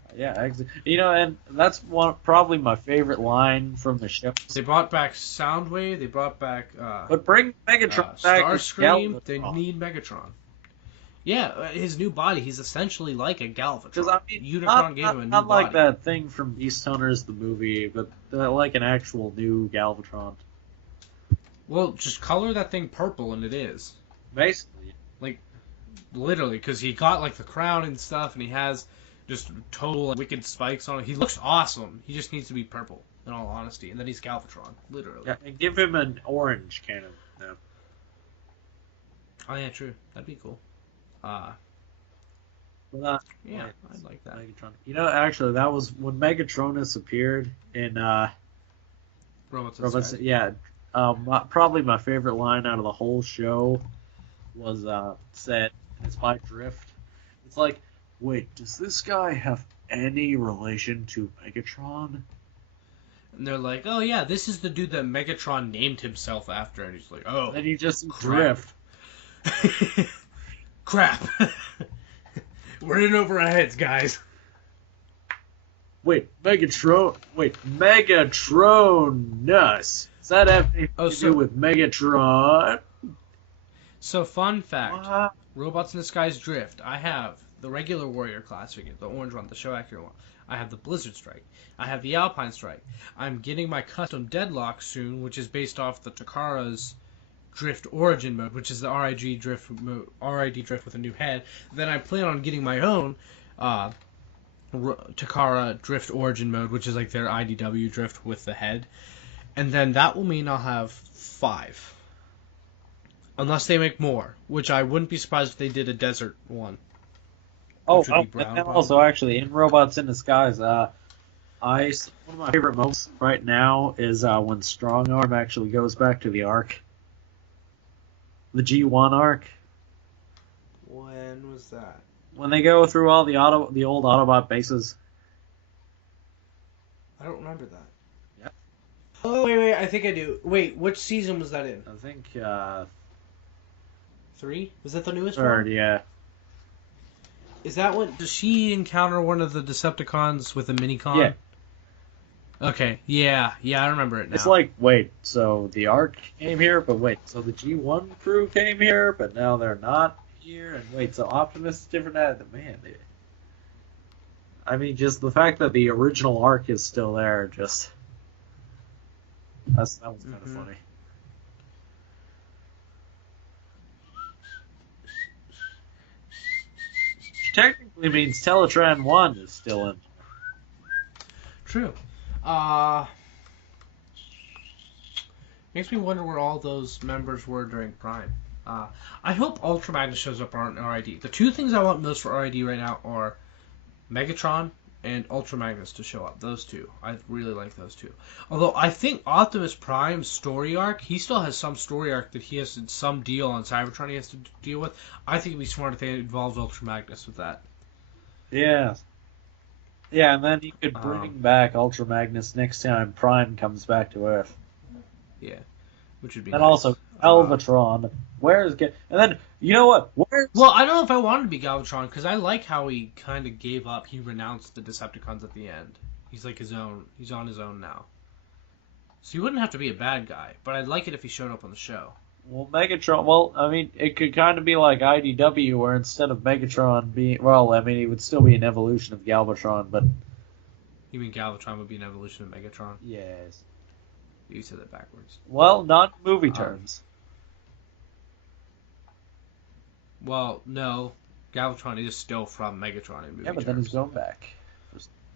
you know, and that's probably my favorite line from the show. They brought back Soundwave, they brought back But bring Megatron back. Starscream, they need Megatron. Yeah, his new body, he's essentially like a Galvatron. I mean, Unicron gave him a new not body. like that thing from Beast Hunters, the movie, but like an actual new Galvatron. Well, just color that thing purple and it is. Basically. Like, literally, because he got like the crown and stuff, and he has just total wicked spikes on it. He looks awesome. He just needs to be purple, in all honesty. And then he's Galvatron, literally. Yeah, and give him an orange cannon. Yeah. Oh yeah, true. That'd be cool. Well, Yeah, I'd like that. Megatron. You know, actually, that was when Megatronus appeared in Robots. Yeah. Probably my favorite line out of the whole show was said, it's by Drift. It's like, wait, does this guy have any relation to Megatron? And they're like, oh yeah, this is the dude that Megatron named himself after. And he's like, oh. And then you just crap. Drift. Crap. We're in over our heads, guys. Wait, Megatronus. Does that have anything to do with Megatron? So, fun fact. What? Robots in Disguise Drift. I have the regular Warrior class figure, the orange one, the show accurate one. I have the Blizzard Strike. I have the Alpine Strike. I'm getting my custom Deadlock soon, which is based off the Takara's Drift Origin mode, which is the RID Drift with a new head. Then I plan on getting my own Takara Drift Origin mode, which is like their IDW Drift with the head. And then that will mean I'll have 5. Unless they make more, which I wouldn't be surprised if they did a desert one. And also, actually, in Robots in Disguise, one of my favorite moments right now is when Strongarm actually goes back to the Ark. The G1 Ark. When was that? When they go through all the old Autobot bases. I don't remember that. Yep. Oh, wait, I think I do. Wait, which season was that in? I think, 3? Was that the newest third, one? yeah. Is that when... Does she encounter one of the Decepticons with a Minicon? Yeah. Okay, yeah, I remember it now. It's like, wait, so the Ark came here, but wait, so the G1 crew came here, but now they're not here, and wait, so Optimus is different? Man, I mean, just the fact that the original Ark is still there, that was kind of funny. technically means Teletran 1 is still in. True. Makes me wonder where all those members were during Prime. I hope Ultra Magnus shows up on RID. The two things I want most for RID right now are Megatron and Ultra Magnus to show up. Those two. I really like those two. Although I think Optimus Prime's story arc, he still has some story arc that he has some deal on Cybertron he has to deal with. I think it'd be smart if they involved Ultra Magnus with that. Yeah. Yeah, and then you could bring back Ultra Magnus next time Prime comes back to Earth. Yeah. Which would be And nice. also Galvatron. Where's and then you know what? Where's Well, I don't know if I wanted to be Galvatron because I like how he kind of gave up. He renounced the Decepticons at the end. He's like his own. He's on his own now. So he wouldn't have to be a bad guy, but I'd like it if he showed up on the show. Well, Megatron. Well, I mean, it could kind of be like IDW, where instead of Megatron being, well, I mean, he would still be an evolution of Galvatron, but You mean Galvatron would be an evolution of Megatron? yes. You said that backwards. Well, not in movie terms. Well, no. Galvatron is still from Megatron in movie Yeah, but then terms. he's going back.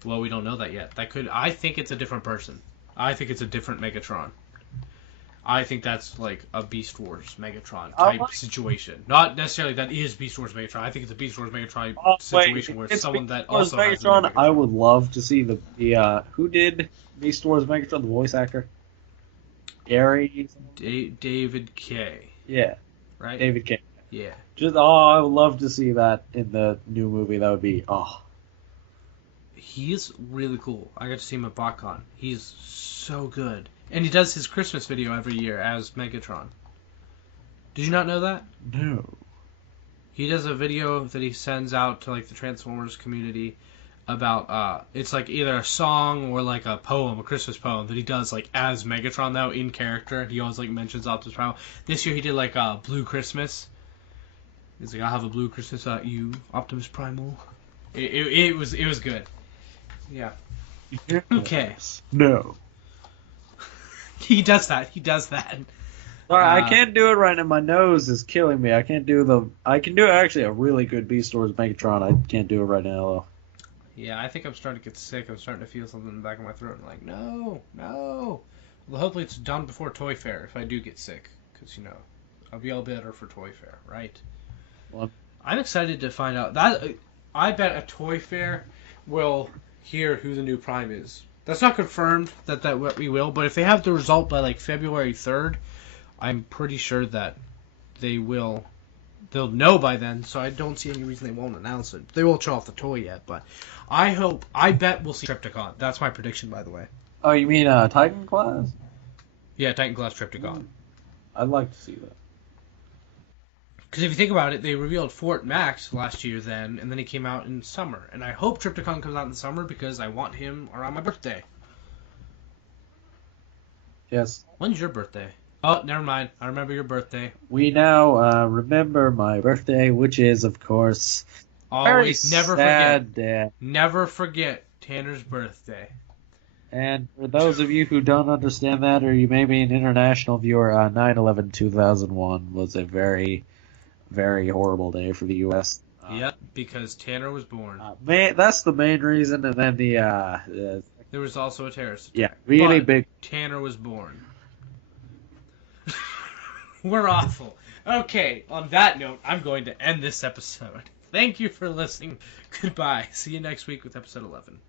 Well, we don't know that yet. That could. I think it's a different person. I think it's a different Megatron. I think that's like a Beast Wars Megatron type situation. Not necessarily that is Beast Wars Megatron. I think it's a Beast Wars Megatron situation where it's someone that also has a new Megatron. I would love to see the who did Beast Wars Megatron, the voice actor. Gary. David K. Yeah, Right? David King. Yeah. Just I would love to see that in the new movie. That would be He's really cool. I got to see him at BotCon. He's so good. And he does his Christmas video every year as Megatron. Did you not know that? no. He does a video that he sends out to like the Transformers community about it's like either a song or like a poem, a Christmas poem that he does like as Megatron though in character. He always like mentions Optimus Prime. This year he did like a Blue Christmas. He's like, I'll have a Blue Christmas at you, Optimus Primal. It was good. Yeah. Okay. No. He does that. Sorry, I can't do it right now. My nose is killing me. I can't do I can do actually a really good Beast Wars Megatron. I can't do it right now though. Yeah, I think I'm starting to get sick. I'm starting to feel something in the back of my throat. I'm like, no. Well, hopefully it's done before Toy Fair if I do get sick. Because, I'll be all better for Toy Fair, right? Well, I'm excited to find out. I bet a Toy Fair will hear who the new Prime is. That's not confirmed that we will, but if they have the result by, like, February 3rd, I'm pretty sure that they'll know by then, so I don't see any reason they won't announce it. They won't show off the toy yet, but I bet we'll see Tripticon. That's my prediction, by the way. oh, you mean Titan class? Yeah, Titan Class Tripticon. I'd like to see that. Because if you think about it, they revealed Fort Max last year then, and then he came out in summer. And I hope Tripticon comes out in the summer because I want him around my birthday. Yes. When's your birthday? Oh, never mind. I remember your birthday. We now remember my birthday, which is, of course, Always, never sad forget. day. Never forget Tanner's birthday. And for those of you who don't understand that, or you may be an international viewer, 9/11/2001 was a very, very horrible day for the U.S. Yep, because Tanner was born. That's the main reason, and then the There was also a terrorist attack. yeah, really But big. Tanner was born. We're awful. Okay, on that note, I'm going to end this episode. Thank you for listening. Goodbye. See you next week with episode 11.